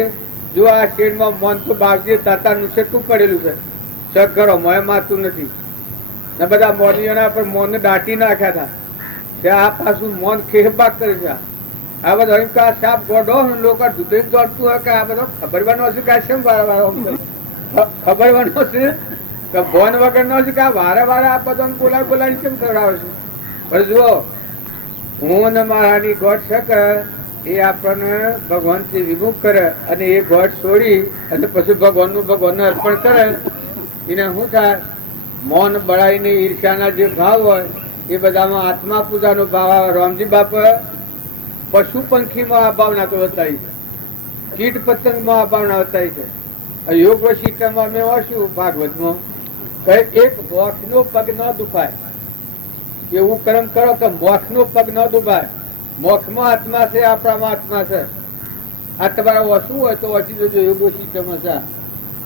જો આ શેરમાં મોન તો બાવજી તાતાનું છેટું પડેલું છે, સગરો મોય માતું નથી ને બધા મોનીઓના પર મોન દાટી નાખ્યા હતા કે આ પાછું મોન ખેબાક કરે છે. આ બધો એમ કે સાપ ગોડો લોકો દૂધી દોડતું હોય કે આ બધો ખબર બનો છે કે કેમ ખબર બનો છે કે ભોન વગર નો છે કે આ વારે વારે આ બધો બોલાવી કેમ કરાવે છે. પણ જુઓ હું ને મારાની ગોઠ છે કે એ આપણને ભગવાનથી વિમુખ કરે અને એ ગોઠ છોડી અને પછી ભગવાનને અર્પણ કરે. એને શું થાય? મૌન બળાઈને ઈર્ષ્યાના જે ભાવ હોય એ બધામાં આત્મા પૂજાનો ભાવ આવે. રામજી બાપ પશુ પંખીમાં આ ભાવના તો બતાવી છે, કીટ પતંગમાં આ ભાવના બતાવી છે. યોગ વશિષ્ઠમાં અમે વાંચ્યું ભાગવતમાં એક મોક્ષનો પગ ન દુખાય એવું કર્મ કરો કે મોક્ષનો પગ ન દુભાય. મોક્ષમાં આત્મા છે, આપણામાં આત્મા છે. આ તમારે ઓછું હોય તો વાંચી દેજો યોગ વશિષ્ઠમાં છે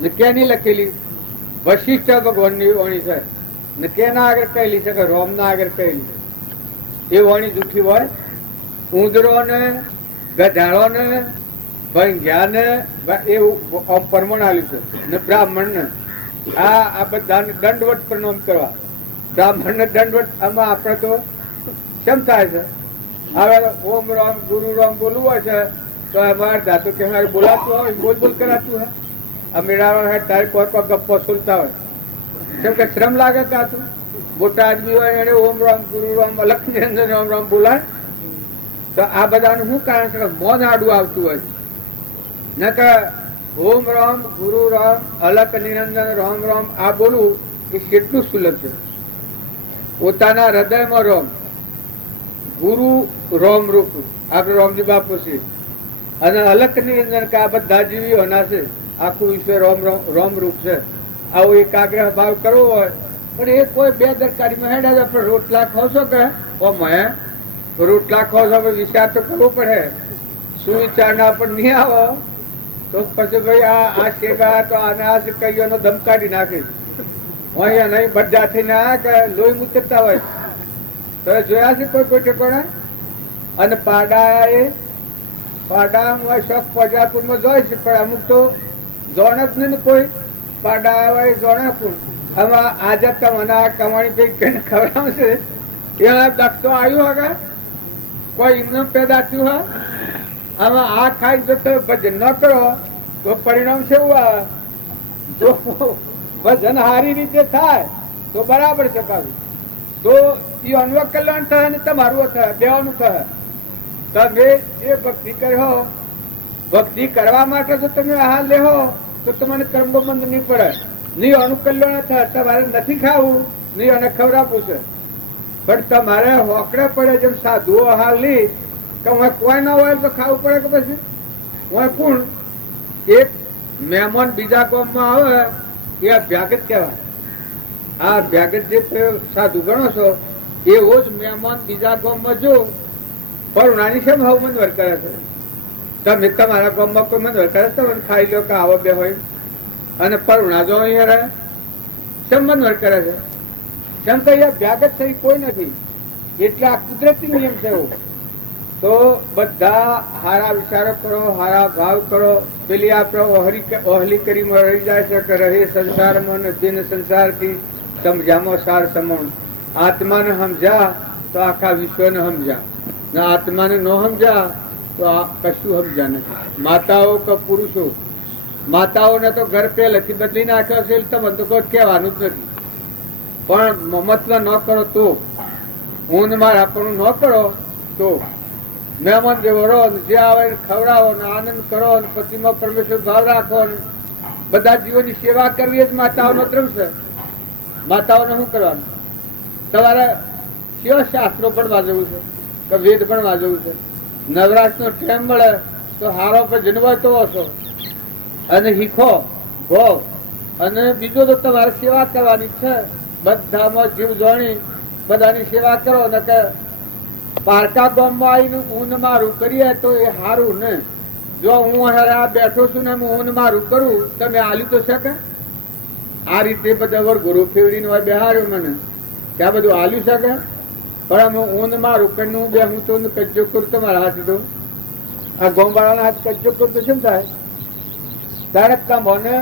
ને ક્યાંની લખેલી? વશિષ્ઠ ભગવાનની વાણી છે ને કેના આગળ કહેલી છે કે રોમના આગળ કહેલી છે. એ વાણી જૂઠી હોય. ઉંદરો ને ગધાડો ને ભંગ્યા ને એવું પરમણ આલ્યું છે ને બ્રાહ્મણ ને આ બધાને દંડવટ પ્રણામ કરવા. બ્રાહ્મણ ને દંડવટ આમાં આપણે તો કેમ થાય છે? હવે ઓમ રામ ગુરુ રામ બોલવું હોય છે તો અમારે ધાતુ કે અમારે બોલાતું હોય બોલ કરાતું હોય. આ મેળાવા તારે કોઈ ગપ્પો સુલતા હોય કેમ કે શ્રમ લાગે કાતું. મોટા આદમી હોય એને ઓમ રામ ગુરુ રામ લક્ષ્મી નિરંજન રામ રામ બોલાય તો આ બધાનું શું કારણ છે? મૌન આડું આવતું હોય ને કે ઓમ રામ ગુરુ રામ અલક નિરંજન રામ રામ આ બોલવું એ કેટલું સુલભ છે. પોતાના હૃદયમાં રામ, ગુરુ રામ રૂપ આપણે રામજી બાપુ છે અને અલક નિરંજન કે આ બધા જીવીઓના છે. આખું વિશ્વ રામ રૂપ છે. આવો એકાગ્રહ ભાવ કરવો હોય પણ એ કોઈ બે દરકારીમાં હેડા પણ રોટલા ખાવ છો કે રોટલા ખાવ છો વિચાર તો કરવો પડે. સુવિચાર ના પણ નહીં આવો તો પછી ભાઈ આ સેવા તો આને આ કઈઓ ધમ કાઢી નાખીશ. અહીંયા નહીં બધા થઈને આ કે લોહી મૂકતા હોય તો જોયા છે કોઈ ઠેકોણા. અને પાડામાં શોખ પ્રજાપુરમાં જોઈ છે પણ અમુક તો જોણે જ નહીં કોઈ પાડા હોય જોણે પણ આમાં આજે તમને આ કમાણી પૈકી કઈને ખવડાવશે એના દખ તો આવ્યું હશે કોઈ એમને પેદા થયું હોય. આમાં આ ખાઈ જો તમે ભજન ન કરો તો પરિણામ છે એવું આવે. જો ભજન સારી રીતે થાય તો બરાબર છે પાછું તો એ અન્વ કલ્યાણ થાય ને તમારું થાય બેવાનું થાય. તમે જે ભક્તિ કર્યો ભક્તિ કરવા માટે જો તમે આહાર લેહો તો તમને કર્મનો બંધ નહીં પડે. નહીં અનુકલ્યાણ થાય. તમારે નથી ખાવું નહીં અને ખવડાવવું છે પણ તમારે હોકડે પડે જેમ સાધુઓ આહાર લી કે કોઈ ના હોય તો ખાવું પડે કે પછી હું કોણ એક મહેમાન બીજા ગામમાં આવે એ અભ્યાગત કહેવાય. આ અભ્યાગત જે સાધુ ગણો છો એવો જ મહેમાન બીજા ગામમાં જો પરુણાની શેમ હવ મંદવર કરે છે. તમે તમારા ગામમાં કોઈ મંદવર કરે તમે ખાઈ લો કે આવો બે હોય અને પરુણા જો અહીંયા રહે શેમ મંદવર કરે છે. કેમ તો અહીંયા અભ્યાગત થઈ કોઈ નથી એટલે આ કુદરતી નિયમ છે એવું. તો બધા હારા વિચારો કરો, હારા ભાવ કરો. પેલી આપણે ઓહલી કરી રહી જાય છે કે રહે સંસારમાં દિન સંસારથી સમજામાં સાર સમણ. આત્માને સમજા તો આખા વિશ્વને સમજા ને આત્માને ન સમજા તો કશું સમજા નથી. માતાઓ કે પુરુષો, માતાઓને તો ઘર પહેલેથી બદલી નાખ્યો છે તમને તો કોઈ કહેવાનું જ નથી. પણ મમત્વ ન કરો તો ઊંઘ મારા પણ ન કરો તો મહેમાન જેવો રહો જે આવે ખવડાવો ને આનંદ કરો ને પતિમાં પરમેશ્વર ભાવ રાખો ને બધા જીવોની સેવા કરવી જ માતાઓનો ધર્મ છે. માતાઓને શું કરવાનું? તમારે કેવા શાસ્ત્રો ભણવા જવું છે કે વેદ ભણવા જવું છે? નવરાશનો ટાઈમ મળે તો હારો પર જન્મય તો હશો અને શીખો ભો અને બીજો તો તમારે સેવા કરવાની છે. બધામાં જીવ જોણી બધાની સેવા કરો ને કે પારકા ગામમાં આવીને ઊન મારું કરીએ તો એ સારું ને. જો હું આ બેઠો છું ને હું ઊન મારું કરું તમે આલ્યું તો શકે? આ રીતે બધા વર ગુરુ ફેવડીને હોય બેહાર્યું મને કે આ બધું આલ્યું શકે? પણ હું ઊન મારું કરીને હું બે હું તો કજ્જો કરું તમારા હાથ તો આ ગોમવાળાના હાથ કજ્જો કરું તો શું થાય? ત્યારે તમને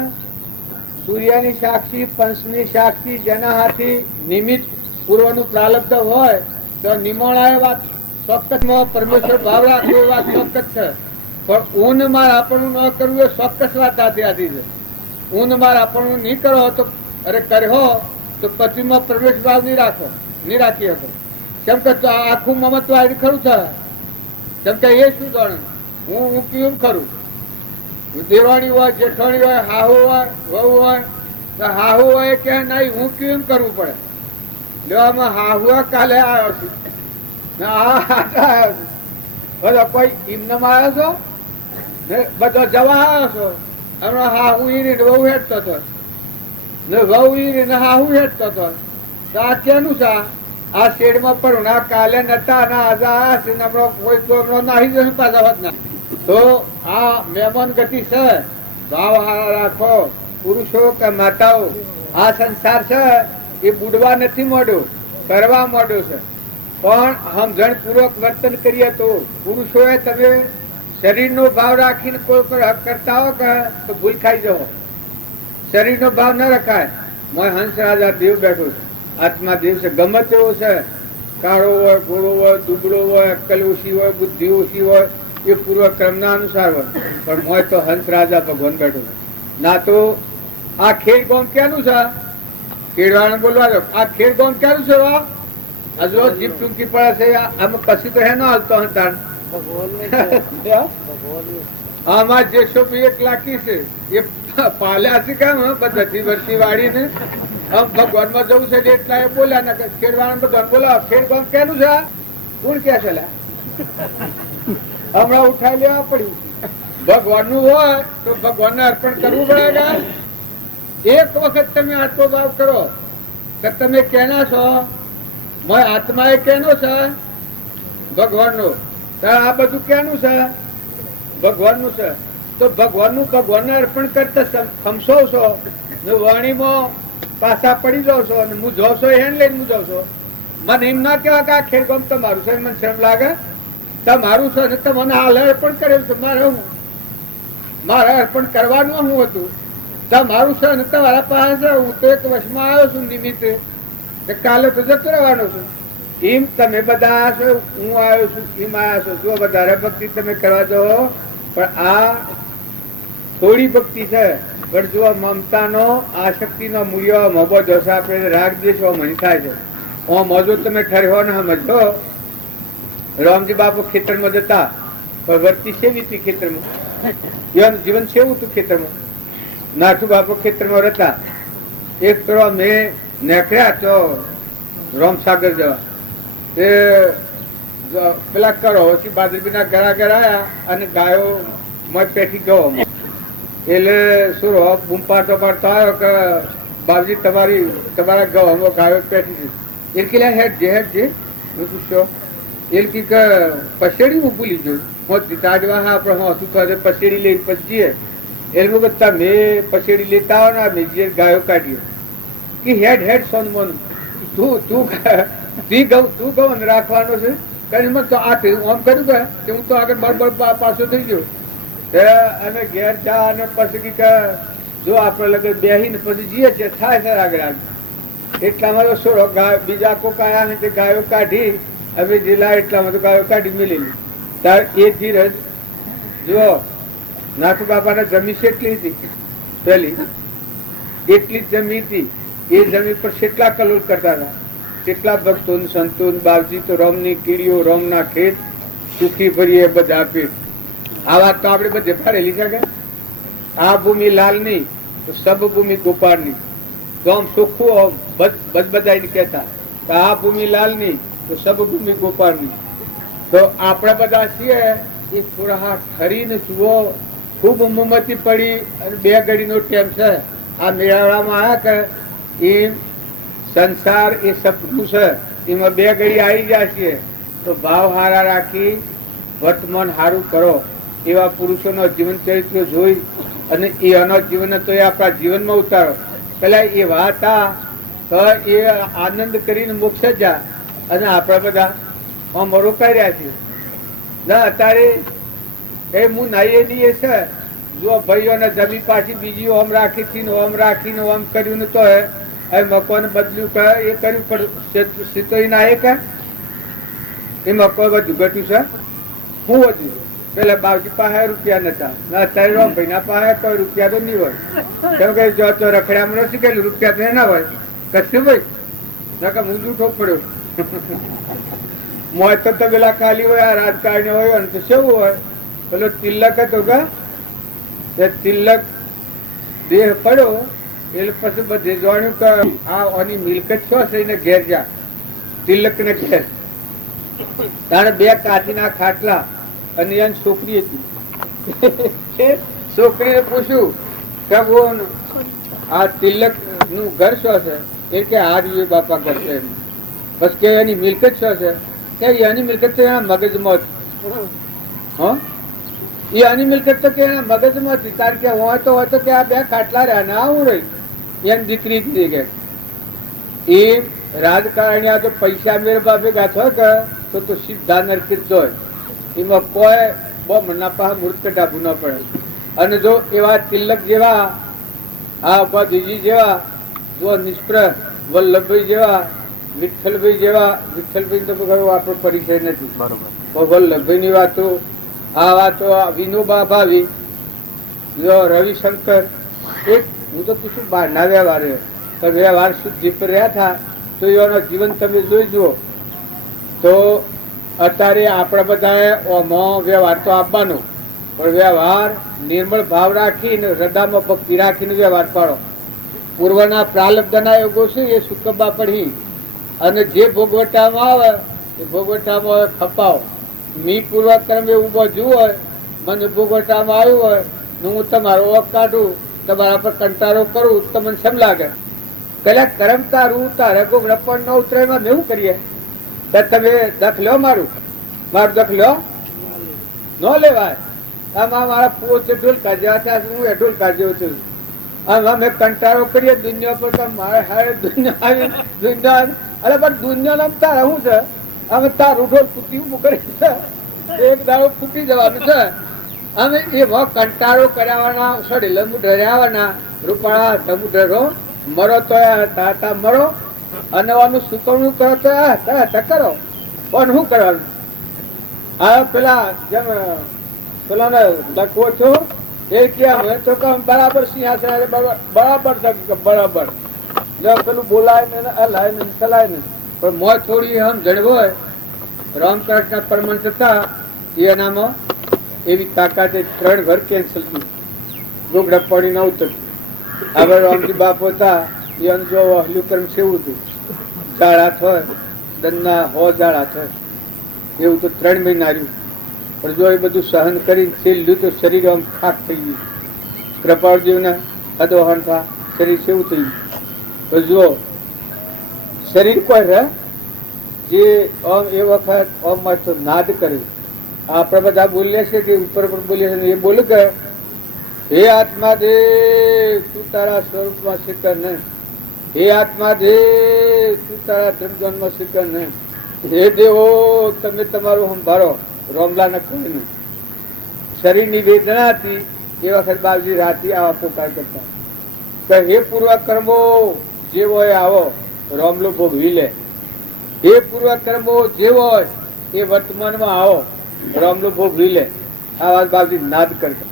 સૂર્યની સાક્ષી પંચની સાક્ષી જેના હાથી નિમિત્ત પૂર્વનું પ્રાલબ્ધ હોય તો નિમોણા એ વાત ચોક્કસમાં પરમેશ્વર ભાવ રાખવો એ વાત ચોક્કસ છે. પણ ઊન માર આપણું ન કરવું એ ચોક્કસ વાત આથી છે. ઊન માર આપણું નહીં કરો તો અરે કર્યો તો પતિમાં પ્રવેશ ભાવ નહીં રાખો, નહીં રાખી શકો. કેમ કે આખું મમત્વ આવી ખરું છે. કેમ કે એ શું જાણે હું કેમ ખરું? દેવાણી હોય, જેઠાણી હોય, હાહુ હોય, વહુ હોય તો હાહુ હોય કે નહીં હું કેમ કરવું પડે? લેવામાં હાહુ કાલે આવ્યો છું બધો કોઈ ઇમનામ આવ્યો છો બધો જવા આવ્યો છો. હમણાં હાહુ ઈરી વહુ હેઠતો હતો ને વહુ ઈરી ને હાહુ હેઠતો હતો. તો આ કેનું છે? આ શેડમાં પણ ના કાલે નતા ના આજે કોઈ તો નાહી જશે પાછા હોત ના. તો આ મહેમાન ગતિ છે. ભાવ રાખો પુરુષો કે માતાઓ. આ સંસાર છે એ બુડવા નથી માંડ્યો, કરવા માંડ્યો છે. પણ સમજણ પૂર્વક વર્તન કરીએ તો પુરુષોએ તમે શરીરનો ભાવ રાખીને કોઈ પર હક કરતા હો કે તો ભૂલ ખાઈ જાઓ. શરીરનો ભાવ ન રખાય. મોય હંસ રાજા દેવ બેઠો છે, આત્મા દેવ છે. ગમે તેવો છે, કાળો હોય, ગોળો હોય, દુબળો હોય, અક્કલ ઓછી હોય, બુદ્ધિ ઓછી હોય, એ પૂર્વ ક્રમના અનુસાર હોય. પણ મોય તો હંસ રાજા ભગવાન બેઠો છે. ના તો આ ખેડ ગામ ક્યાંનું છે? ખેડવાળાને બોલવા દો. આ ખેડ ગામ ક્યાંનું છે? હજુ જીપ ટૂંકી પડે છે આમાં પછી તો હેનો હાલતો હતા. આમાં જે શોભ એક લાખી છે એ પાલ્યા છે કેમ બધી વર્ષી વાળી ને ભગવાન માં જવું છે એટલા એ બોલ્યા ને ખેડવાળા બધા બોલાવો. ખેડ ગામ ક્યાંનું છે? કોણ ક્યાં છે? હમણાં ઉઠાઈ લેવા પડ્યું. ભગવાન નું હોય તો ભગવાન ને અર્પણ કરવું પડે. એક વખત તમે આત્મભાવ કરો કે તમે કેના છો? આત્મા એ કેનો છે? ભગવાન નો. આ બધું કેનું છે? ભગવાન નું છે. તો ભગવાન નું ભગવાન ને અર્પણ કરતા ખમશો છો ને વાણીમાં પાછા પડી જાવ છો અને હું જાઉં છો એને લઈને હું જાઉં છો. મને એમ ના કહેવાય કે આ ખેડગામ તમારું છે. મને શરમ લાગે. તમારું છે ને તમને હાલ અર્પણ કરેલું છે. મારે અર્પણ કરવાનું શું હતું? તમારું છે ને તમારા પાસે હું તો એક વર્ષમાં આવ્યો છું નિમિત્તે, કાલે તો જતો રહેવાનો છું. એમ તમે બધા છો, હું આવ્યો છું એમ આવ્યા છો. જો વધારે ભક્તિ તમે કરવા દો પણ આ થોડી ભક્તિ છે. પણ જો મમતાનો આસક્તિનો મૂલ્ય મોબો દોષ આપણે રાગ દેશો મની થાય છે. મોજો તમે ઠર્યો ને સમજો. રામજી બાપુ ખેતરમાં જતા પણ વર્તી સેવી હતી ખેતરમાં. એવાનું જીવન સેવું હતું ખેતરમાં. નાથુ બાપુ ખેતરમાં રહેતા. એક કરો મેં નીકળ્યા તો રામસાગર જવા તે પેલા કરો પછી બાદરબીના ઘરા આયા અને ગાયો મત પેઠી ગયો. એટલે શું બૂમ પાડતો આવ્યો કે બાપજી તમારા ગવામાં ગાયો પેઠી છે. એ કે હેડ જે પૂછ્યો એ કે પસેડી હું ભૂલી ગયું. તાજવા હા આપડે શું કરે પસેડી લઈને પછી જઈએ. એટલે બધા મેં પસેડી લેતા આવો ને મેં જે ગાયો કાઢીએ કે હેડ સોન મોન તું ગૌ રાખવાનો છે. તો આ આમ કર્યું કે હું તો આગળ બળ પાછો થઈ ગયો. અને ઘેર જા અને પછી કે જો આપડે લગે બેહીને પછી જઈએ છીએ થાય સર આગળ. એટલામાં સોળો બીજા કોક આયા ને તે ગાયો કાઢી અમે જિલ્લા એટલામાં તો ગાયો કાઢી મેળેલી. તાર એ ધીરજ જો નાથુ બાપાને જમી કેટલી હતી પેલી એટલી જ જમી હતી. એ જમીન પર કેટલા કલોલ કરતા હતા. કેટલા ભક્તો સંતો બાપજી તો રોમની કીડીઓ રોમના ખેત સુખી ભરીએ બધા આપે. આ વાત તો આપણે બધે ફારેલી છે કે આ ભૂમિ લાલની તો સબ ભૂમિ ગોપાળની. તો આમ ચોખ્ખું બધાને કહેતા આ ભૂમિ લાલની તો સબ ભૂમિ ગોપાળની. તો આપણે બધા છીએ એ થોડા ઠરીને જુઓ. ખૂબ મોમતી પડી અને 2 ઘડીનો ટેમ છે. આ મેળાવડામાં આવ્યા કે એ સંસાર એ સપનું છે, એમાં બે ઘડી આવી ગયા છીએ તો ભાવ હારા રાખી વર્તમાન સારું કરો. એવા પુરુષોનો જીવન ચરિત્ર જોઈ અને એનો જીવન તો એ આપણા જીવનમાં ઉતારો. પેલા એ વાત તો એ આનંદ કરીને મોક્ષ જા અને આપણે બધા આમ રોકાઈ રહ્યા છીએ. ના અત્યારે એ હું નાઈએ દઈએ છે, જો ભાઈઓને જમી પાછી બીજી ઓમ રાખી ઓમ રાખીને ઓમ કર્યું ને તો એ મકોને બદલ્યું કે એ કર્યું પણ સીતોઈ ના એ કે એ મકો બધું ઘટ્યું છે. શું વધ્યું? પેલા બાવજી પાસે રૂપિયા નતા, અત્યારે રોમ ભાઈ ના પાસે કોઈ રૂપિયા તો નહીં હોય. કેમ કે જો તો રખડામાં નથી કે રૂપિયા તો ના હોય કશું ભાઈ નકા હું જૂઠો પડ્યો. મોય તો પેલા ખાલી હોય આ રાજકારણી હોય ને તો શું હોય? પેલો તિલક હતો કે તિલક દેહ પડ્યો એટલે પછી બધે જાણ્યું કે આ આની મિલકત શું છે એને ઘેર જા તિલક ને ઘેર. તાણે બે કાચીના ખાટલા અને એની છોકરી હતી. છોકરીને પૂછ્યું કે આ તિલક નું ઘર શું છે? એ કે આ રહ્યું બાપા ઘર છે. બસ કે એની મિલકત શું છે? કે એની મિલકત તો એના મગજમાં હતી. એની મિલકત તો કે એના મગજમાં હતી. કારણ કે હોય તો કે આ બે ખાટલા રહ્યા ને આવું રહી એમ દીકરી થઈ ગઈ. એ રાજકારણી તો પૈસા મેરે બાપે ગાથો કે તો સીધા નરકિત જોય. એમાં કોઈ બહુ મનાપા મૂર્ખ ડાબુ ના પડે. અને જો એવા તિલક જેવા આ ઉપાધિજી જેવા જો નિષ્પ્રહ વલ્લભભાઈ જેવા વિઠ્ઠલભાઈ જેવા વિઠ્ઠલભાઈ તો આપણો પરિચય નથી બરોબર. વલ્લભભાઈ ની વાતો આ વાતો વિનોબા ભાવી જો રવિશંકર એક હું તો પૂછું બહારના વ્યવહાર વ્યવહાર શુદ્ધિ પર રહ્યા હતા તો એનો જીવન તમે જોઈ જુઓ તો અત્યારે આપણે બધા વ્યવહાર તો આપવાનો પણ વ્યવહાર નિર્મળ ભાવ રાખીને હૃદયમાં ભક્તિ રાખીને વ્યવહાર પાડો. પૂર્વના પ્રાલબ્ધના યોગો છે એ સુકબા પડી અને જે ભોગવટામાં આવે એ ભોગવટામાં ખપાવો. મી પૂર્વક્રમ એવું બધું હોય મને ભોગવટામાં આવ્યું હોય ને હું તમારો ઓક કાઢું તમારા પર કંટાળો કરું તમને કેમ લાગે? પેલા કરમ તારું તારે કોક રપણ ન ઉતરે એમાં એવું કરીએ તમે દખ લો મારું દખ લો ન લેવાય. આમાં મારા પોતે ઢોલકા જેવા થયા હું એ ઢોલકા જેવો છું. અમે કંટાળો કરીએ દુનિયા પર તો મારે હારે દુનિયા આવી દુનિયા અરે પણ દુનિયા તારા શું છે? અમે તારું ઢોલ ફૂટી ઉભું કરી છે એક દાડો ફૂટી જવાનું છે. અમે એમાં કંટાળો કરાવવાના સડેલા ડરાવવાના રૂપાળા તમે ડરો મરો તો તાતા મરો અને આનું સુકવણું કરો તો કરો પણ શું કરવાનું? આ પેલા જેમ પેલા ને લખવો છો એ કે તો બરાબર સિંહાસન બરાબર બરાબર પેલું બોલાય ને હલાય ને ચલાય ને પણ મોય થોડી આમ જણવો હોય રામકૃષ્ણ પરમહંસ હતા એનામાં એવી તાકાત 3 ઘર કેન્સલ થયું ગોગડા પડી ન ઉતરતું. હવે રામજી બાપ હતા એ જો હલ્યું કર્મ સેવું હતું ઝાડા થાય દંડના હો ઝાડા થાય એવું તો 3 મહિના રહ્યું. પણ જો એ બધું સહન કરીને છેલ્લું તો શરીર આમ થાક થઈ ગયું. કૃપાળજીને અદોહન થા શરીર સેવું થઈ ગયું. જો શરીર કોઈ રહે જે આમ એ વખત આમ તો નાદ કરે. આપણે બધા બોલીએ છીએ કે ઉપર પર બોલીએ છીએ એ બોલું કે હે આત્મા દે તું તારા સ્વરૂપમાં શીખર ને, હે આત્મા દે તું તારા ધર્મજનમાં શીખર ને, હે દેવો તમે તમારું સંભાળો. રોમલા ને કોઈ નહીં. શરીરની વેદના હતી એ વખત બાપજી રાતી આવા પોકાર કરતા કે હે પૂર્વ કર્મો જેવો હોય આવો રોમલો ભોગવી લે. હે પૂર્વ કર્મો જેવો હોય એ વર્તમાનમાં આવો રોમલો ભોગવી લે. આ વાત બાપજી નાદ કરતા.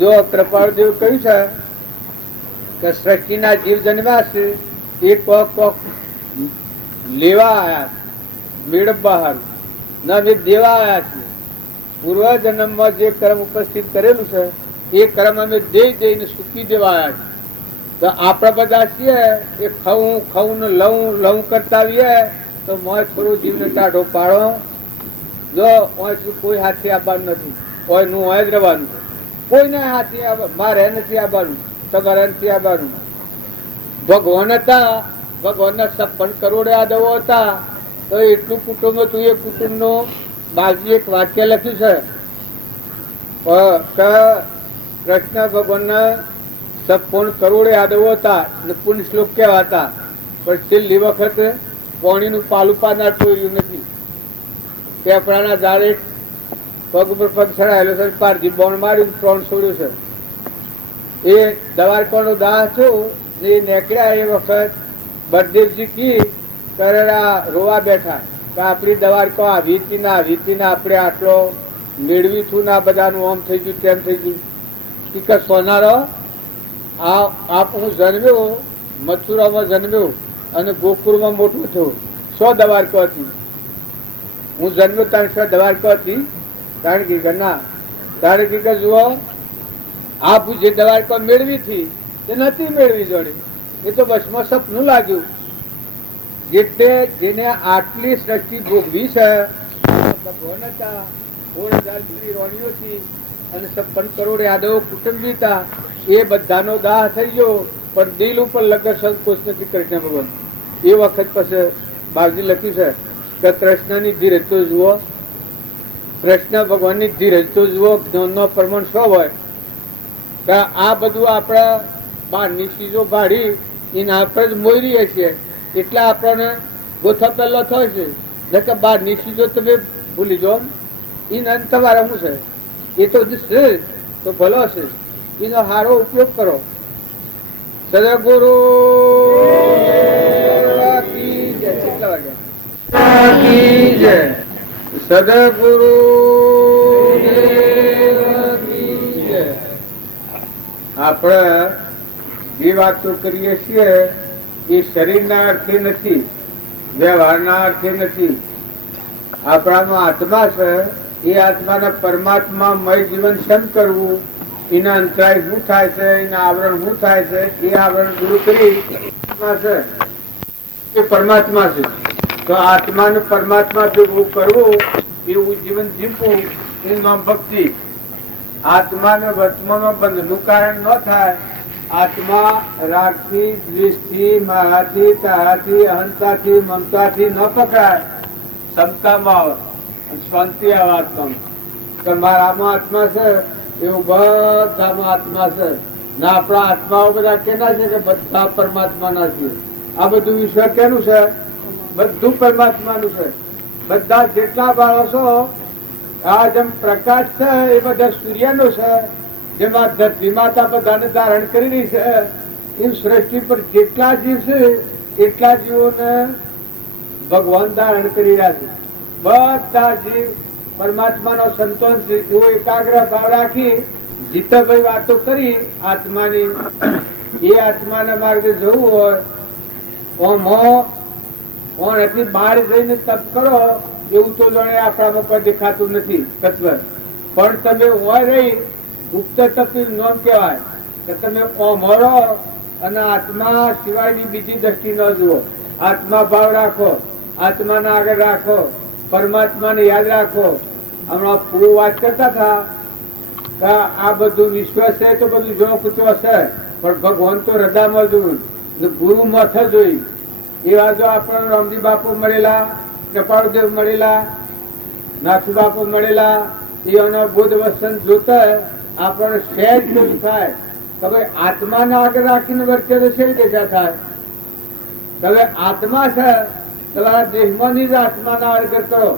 જો કૃપાળદેવ કહ્યું છે કે સૃષ્ટિના જીવ જન્મ્યા છે એ કોક લેવા આવ્યા મેળવવા હારું ના મેં દેવા આવ્યા છીએ. પૂર્વ જન્મમાં જે કર્મ ઉપસ્થિત કરેલું છે એ કર્મ અમે દઈને સુખી દેવા આવ્યા છીએ. તો આપણા બધા છીએ એ ખવું ને લવું કરતા આવીએ તો મોય થોડું જીવને ટાઢો પાડો. જો કોઈ હાથથી આવવાનું નથી, કોઈનું હોય જ રહેવાનું. કોઈને હાથથી મારે નથી આવવાનું, તમારે નથી આવવાનું. ભગવાન હતા ભગવાનના 56 કરોડ યાદવો હતા, તો એટલું કુટુંબ હતું. એ કુટુંબનું બાજુ એક વાક્ય લખ્યું છે કે કૃષ્ણ ભગવાનના 56 કરોડ યાદવો હતા ને પુણ્ય શ્લોક કેવા હતા, પણ છેલ્લી વખત પાણીનું પાલું પાનાર ટોર્યું નથી. પેપડાના ઝાડે પગ ઉપર પગ ચડાયેલો છે, પારજી બોણ માર્યું, પ્રાણ છોડ્યું છે. એ દ્વારકાનો દાહ છું એ નીકળ્યા એ વખત બળદેવજી કી કરેલા રોવા બેઠા કે આપણી દ્વારકા આવી હતી ને આવી હતી ને આપણે આટલો મેળવી છું ને આ બધાનું આમ થઈ ગયું તેમ થઈ ગયું. કે સોનારો આપ હું જન્મ્યો મથુરામાં જન્મ્યો અને ગોકુળમાં મોટું થયું. 100 દ્વારકા હતી. હું જન્મ્યો ત્યાં 100 દ્વારકા હતી. કારણ કે ના કારણ કે જુઓ આપ જે દ્વારકા મેળવી હતી તે નથી મેળવી જોડે. એ તો બસમાં સપનું લાગ્યું. જેટલે જેને આટલી સૃષ્ટિ ભોગવી છે ભગવાન હતા, 16,000 જેટલી રાણીઓ હતી અને 56 કરોડ યાદવો કુટુંબી હતા. એ બધાનો દાહ થઈ ગયો, પણ દિલ ઉપર લગન સંકોચ નથી કૃષ્ણ ભગવાન. એ વખત પછી બાવજી લખ્યું છે કે કૃષ્ણની ધીરજ તો જુઓ, કૃષ્ણ ભગવાનની ધીરજ તો જુઓ. જ્ઞાનનો પ્રમાણ શું હોય કે આ બધું આપણા બહારની ચીજો ભાડી એને આપણે જ મોયરીએ છીએ એટલે આપણને ગોથા પહેલો થશે. કે બહારની ચીજો તમે ભૂલી જાઓ, એને તમારે શું છે એ તો છે તો ભલો છે, એનો સારો ઉપયોગ કરો. સદગુરુ કેટલા વાગ્યા સદગુરુ આપણે જે વાતો કરીએ છીએ એ શરીરના અર્થે નથી, વ્યવહારના અર્થે નથી. આપણામાં આત્મા છે, એ આત્માના પરમાત્મામય જીવન શમ કરવું, એના અંતરાય શું થાય છે, એના આવરણ શું થાય છે, એ આવરણ દૂર કરી છે એ પરમાત્મા છે. તો આત્માને પરમાત્મા ભેગું કરવું, એવું જીવન જીવવું, એનું નામ ભક્તિ. આત્માને વર્તમાનમાં બંધનું કારણ ન થાય. આત્મા રાગથી, દ્વેષથી, મારાથી, તારાથી, અહંતાથી, મમતાથી ન પકડાય. ક્ષમતામાં આવે, શાંતિ આવે આત્મામાં. કે મારામાં આત્મા છે એવું બધામાં આત્મા છે. ના આપણા આત્માઓ બધા કેના છે કે બધા પરમાત્માના છે. આ બધું વિશ્વ કેનું છે? બધું પરમાત્માનું છે. બધા જેટલા બાળકો આ જેમ પ્રકાશ છે એ બધા સૂર્યનો છે, જેમાં ધરતી માતા બધાને ધારણ કરી રહી છે. એમ સૃષ્ટિ પર જેટલા જીવ છે એટલા જીવોને ભગવાન ધારણ કરી રહ્યા છે. બધા જીવ પરમાત્માનો સંતોષ છે એવો એકાગ્ર ભાવ રાખી જીતાભાઈ વાતો કરી આત્માની. એ આત્માના માર્ગે જવું હોય ઓમ બહાર જઈને તપ કરો એવું તો જાણે આપણામાં કોઈ દેખાતું નથી તત્વ. પણ તમે હોય રહી ગુપ્ત તપી નોંધ કહેવાય કે તમે ઓમરો અને આત્મા સિવાયની બીજી દ્રષ્ટિ ન જુઓ. આત્મા ભાવ રાખો, આત્માને આગળ રાખો, પરમાત્માને યાદ રાખો. હમણાં પૂરું વાત કરતા હતા કે આ બધું વિશ્વ છે તો બધું જો કૂચો હશે, પણ ભગવાન તો હૃદયમાં જોયું, ગુરુ માથે જોઈ. એવા જો આપણને રામજી બાપુ મળેલા, કૃપાળુદેવ મળેલા, નાથુ બાપુ મળેલા, એનો બુદ્ધ વસન જોતા આપણને સહેજ બધું થાય કે ભાઈ આત્માને આગળ રાખીને વર્તે તો શેરી દેશા થાય. હવે આત્મા છે તમારા દેહમાંની જ આત્માના આગળ કરો.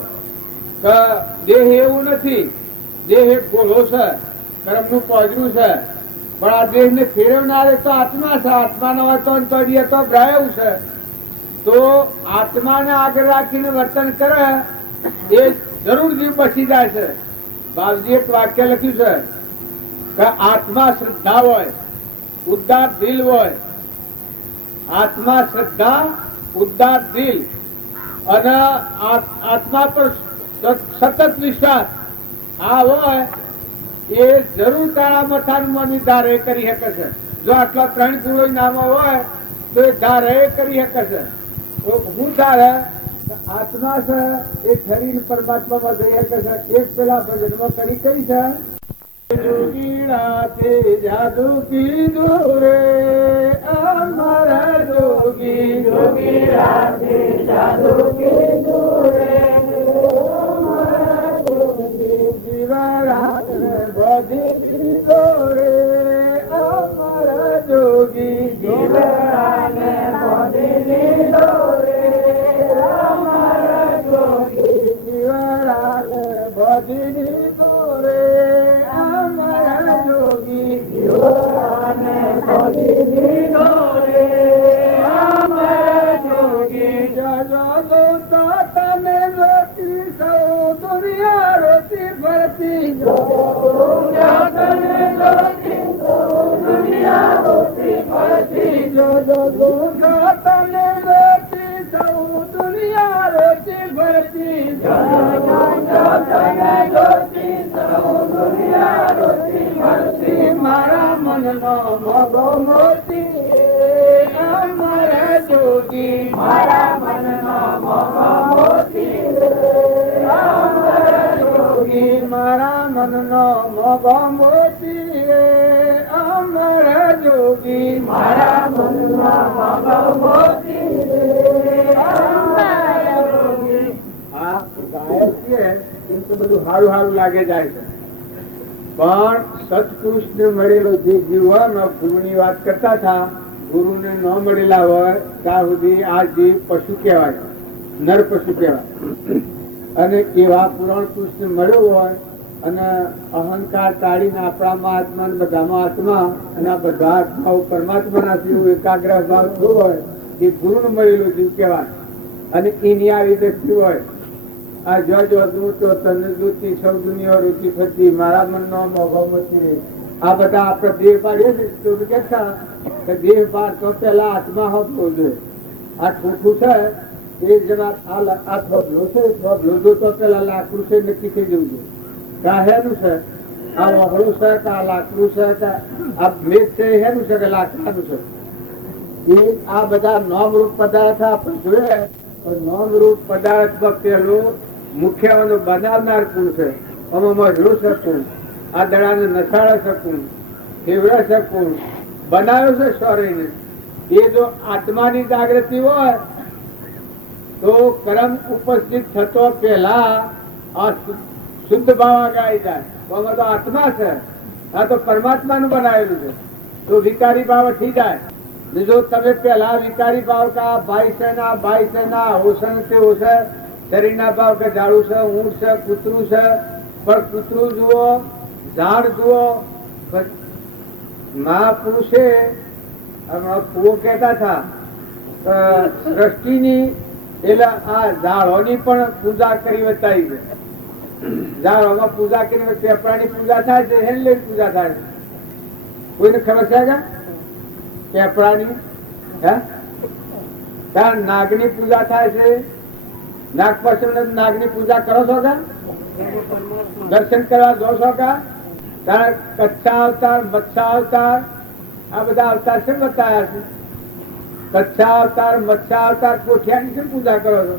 દેહ એવું નથી, દેહ એક ગોળો છે, કર્મનું પોજરું છે, પણ આ દેહ ને ફેરવનારે તો આત્મા છે. આત્માનો હોય તો અંતરીય તો બ્રાયવ છે. તો આત્માને આગળ રાખીને વર્તન કરે એ જરૂર જીવ બચી જાય છે. બાપજી એક વાક્ય લખ્યું છે કે આત્મા શ્રદ્ધા હોય, ઉદાર દિલ હોય. આત્મા શ્રદ્ધા, ઉદાર દિલ અને આત્મા પર સતત વિશ્વાસ આ હોય એ જરૂર તારા મથાનમાં ધારે કરી શકે છે. જો આટલા 3 ગુણો નામ હોય તો એ ધારે કરી શકે છે. હું ધારે આત્મા છે એ શરીર પરમાત્મામાં જઈ શકે છે. એક પેલા ભજનમાં કરી કઈ છે જોગીડાથી જાદુ કીધું રે અમારા જોગી જોગીડાથી જાદુ કીધું રે જીવરાત બધી કીધો રે અમારા જોગી જીવરાને બધી લીધો રે અમારા જોગી જીવરાત બધી લીધો રે અમારા જોગી જીવરાને બધી લીધો રે અમારા જોગી જજો તને રોટી સૌ દુનિયા રોટી ભરતી તને રોટી સૌ દુનિયા રોટી ભરતી જો તને રોટી સૌ દુનિયા રોટી ભરતી તને રોટી સૌ દુનિયા રોટી ભરતી મારા મનનો મગો મોતી અમારા જોગી મારા મનનો મગો મોતી અમારા જોગી મારા મનનો મગો મોતી અમારા જોગી મારા મનનો મગો મોતી અમારા જોગી આ ગાયક છે એમ તો બધું સારું સારું લાગે જાય છે પણ સત્પુરુષને મળેલો જે જીવ હોય ને ગુરુની વાત કરતા હતા ગુરુને ન મળેલા હોય ત્યાં સુધી આ જીવ પશુ કહેવાય નર પશુ કહેવાય અને એવા પુરાણ પુરુષને મળ્યો હોય અને અહંકાર તાળીને આપણામાં આત્મા ને બધામાં આત્મા અને આ બધા આત્માઓ પરમાત્માના જેવું એકાગ્ર ભાવ થયો હોય એ ગુરુને મળેલો જીવ કહેવાય અને એની આ રીતે થયું હોય આ જો દૂતો તને દૂતી સૌ દુનિયા રૂચી ફરતી મારા મનનો મોભો મચી રે આ બધા આપણે દેહ પાડીએ ને તો કે દેહ પાડ તો પેલા આત્મા હોવો જોઈએ આ ઠૂઠું છે એક જણા આ થોભલો છે થોભલો તો પેલા લાકડું છે નક્કી થઈ જવું જોઈએ હેનું છે આ વહળું છે કે આ લાકડું છે કે આ મેઘ છે હેનું છે કે લાકડાનું છે એ આ બધા નોમરૂપ પદાર્થ આપણે જોઈએ નોમરૂપ પદાર્થ પેલું મુખ્ય બનાવનાર કોણ છે આમાં મજરું છે કોણ આ દડાને નસાડે છે કોણ ફેવરે છે કોણ બનાવ્યો છે શરીરને એ જો આત્માની જાગૃતિ હોય તો કર્મ ઉપસ્થિત થતો પહેલા આ શુદ્ધ ભાવ ગાઈ જાય તો આત્મા છે આ તો પરમાત્માનું બનાવેલું છે તો વિકારી ભાવ થઈ જાય જો તમે પેલા વિકારી ભાવ કા ભાઈ છે ના ભાઈ છે ના હોશન છે હોશે શરીરના ભાવ કે ઝાડુ છે ઊંટ છે કૂતરું છે પણ કૂતરું જુઓ ઝાડ જુઓ મહાપુરુષે પૂરો કહેતા હતા સૃષ્ટિની એટલે આ ઝાડોની પણ પૂજા કરી બતાવી છે ઝાડોમાં પૂજા કરી પેપરાની પૂજા થાય છે હેન્ડલેસ પૂજા થાય છે કોઈને ખબર છે કે પેપરાની ત્યાં નાગની પૂજા થાય છે નાગ પાસે નાગની પૂજા કરો છો કે દર્શન કરવા જો છો કે ત્યાં કચ્છા અવતાર મત્સ્ય અવતાર આ બધા અવતાર છે બતાવ્યા છે કચ્છા અવતાર મત્સ્ય અવતાર પોઠિયાની શું પૂજા કરો છો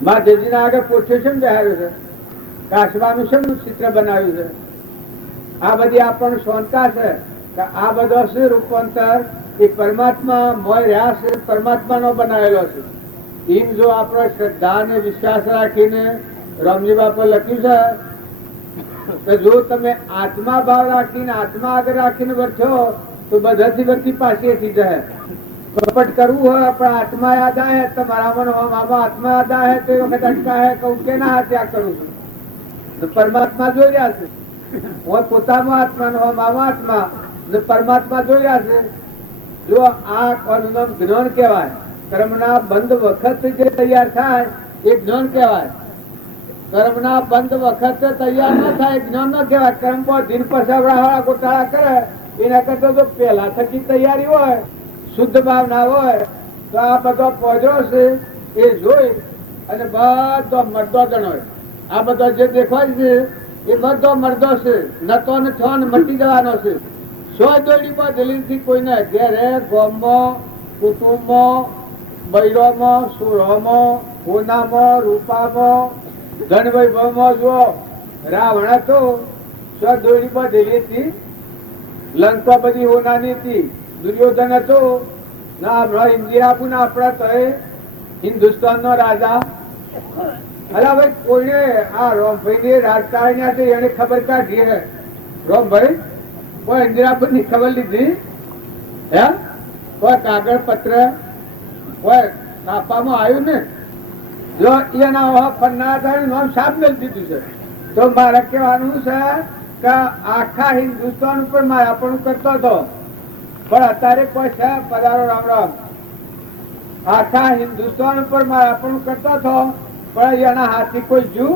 મા દેવજીના આગળ પોઠિયું શેમ બેહાર્યું છે કાશવાનું શેમનું ચિત્ર બનાવ્યું છે આ બધી આપણને શોધતા છે કે આ બધો છે રૂપાંતર એ પરમાત્મા મોય રહ્યા છે પરમાત્માનો બનાવેલો છે એમ જો આપણે શ્રદ્ધા અને વિશ્વાસ રાખીને રામજી બાપા લખ્યું છે તો જો તમે આત્મા ભાવ રાખીને આત્મા આગળ રાખીને વર્થો તો બધાથી બધી પાછી થઈ જાય કપટ કરવું હોય પણ આત્મા યાદ આવે તમારા મન મામા આત્મા યાદ આવે તો એ વખત અટકા હે કહું કે ના ત્યાગ કરું છું તો પરમાત્મા જોઈ રહ્યા છે હું પોતાનો આત્મા નો મામા આત્મા પરમાત્મા જોઈ રહ્યા છે જો આ જ્ઞાન કહેવાય કર્મના બંધ વખત જે તૈયાર થાય એ જ્ઞાન કહેવાય કર્મના બંધ વખત તૈયાર ન થાય જ્ઞાન ન કહેવાય કર્મ પર દિન પસાવડા ગોટાળા કરે એના કરતા જો પહેલા થકી તૈયારી હોય શુદ્ધ ભાવના હોય તો આ બધો પોજરો છે એ જોઈ અને બધો મરદો જણ હોય આ બધો જે દેખાય છે એ બધો મરદો છે નતો ને થો ને મટી જવાનો છે સો દોડી પર દલીલથી કોઈને ઘેરે ગામમાં કુટુંબમાં બૈરોમાં સુરોમાં હોનામાં રૂપામાં ધન વૈભવમાં જુઓ રાવણ હતો દોરી બાંધેલી હતી, લંકા બધી હોનાની હતી, દુર્યોધન હતો ના ઇન્દિરાપુ ના આપણા તો હિન્દુસ્તાન નો રાજા. અલા ભાઈ કોઈને આ રોમભાઈ ની રાજકારણી એને ખબર કાઢી હે રોમભાઈ કોઈ ઇન્દિરાપુર ની ખબર લીધી હે? કોઈ કાગળ પત્ર કોઈ છાપામાં આવ્યું ને? જો એના ફરના નામ સાફ મેળ દીધું છે. તો મારે કહેવાનું છે કે આખા હિન્દુસ્તાન ઉપર માયાપણું કરતો હતો, પણ અત્યારે કોઈ છે પધારો રામ રામ. આખા હિન્દુસ્તાન ઉપર માયાપણું કરતો હતો, પણ એના હાથી કોઈ જુ.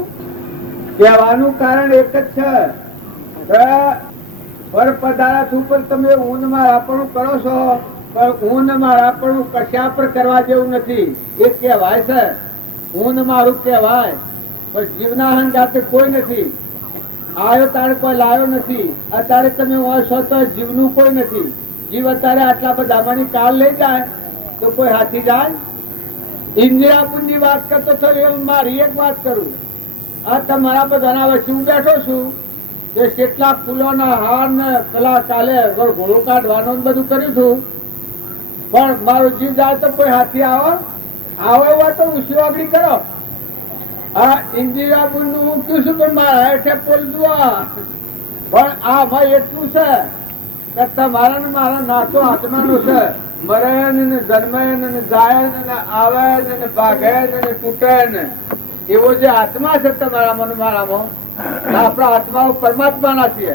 કહેવાનું કારણ એક જ છે કે પર પદાર્થ ઉપર તમે ઊન માયાપણું કરો છો, પણ ઊન માયાપણું કશા પર કરવા જેવું નથી. એ કહેવાય છે ઊન મારું કહેવાય, પણ જીવના હંગાતે કોઈ નથી. આવ્યો તારે કોઈ લાવ્યો નથી. અત્યારે તમે છો તો જીવનું કોઈ નથી. જીવ અત્યારે આટલા બધા માની કાલ લઈ જાય તો કોઈ હાથી જાય? ઇન્દિરાપુર ની વાત કરતો છો એ મારી એક વાત કરું. આ તમારા બધાના વચ્ચે હું બેઠો છું કે કેટલા ફૂલોના હાર ને કલા કાલે ઘોડો કાઢવાનો બધું કર્યું છું, પણ મારો જીવ જાય તો કોઈ હાથી આવો એવા તો ઉછી આગળી કરો. આ ઇન્દિરાપુર નું હું કયું છું કે મારા હેઠે બોલતું, પણ આ ભાઈ એટલું છે કે તમારા ને મારા નાતો આત્માનો છે. મરે ને જન્મે ને જાય ને આવે ને ભાગે ને તૂટે ને એવો જે આત્મા છે તમારામાં મારામાં, આપણા આત્માઓ પરમાત્માના છીએ.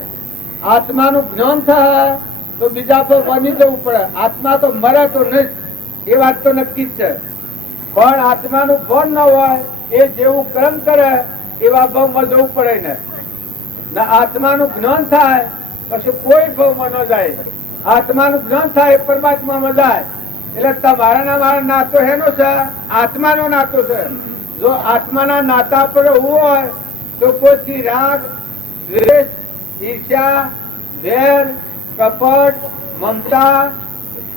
આત્માનું જ્ઞાન થાય તો બીજા પર બની જવું પડે. આત્મા તો મરે તો નહીં એ વાત તો નક્કી જ છે, પણ આત્માનું ભાન ન હોય એ જેવું કર્મ કરે એવા ભાવમાં જવું પડે ને. આત્માનું જ્ઞાન થાય પછી કોઈ ભાવમાં ન જાય. આત્માનું જ્ઞાન થાય પરમાત્મામાં જાય. એટલે તમારા ના મારા નાતો હેનો છે? આત્માનો નાતો છે. જો આત્માના નાતા પર હોવું હોય તો કોઈ રાગ, દ્વેષ, ઈર્ષ્યા, વેર, કપટ, મમતા,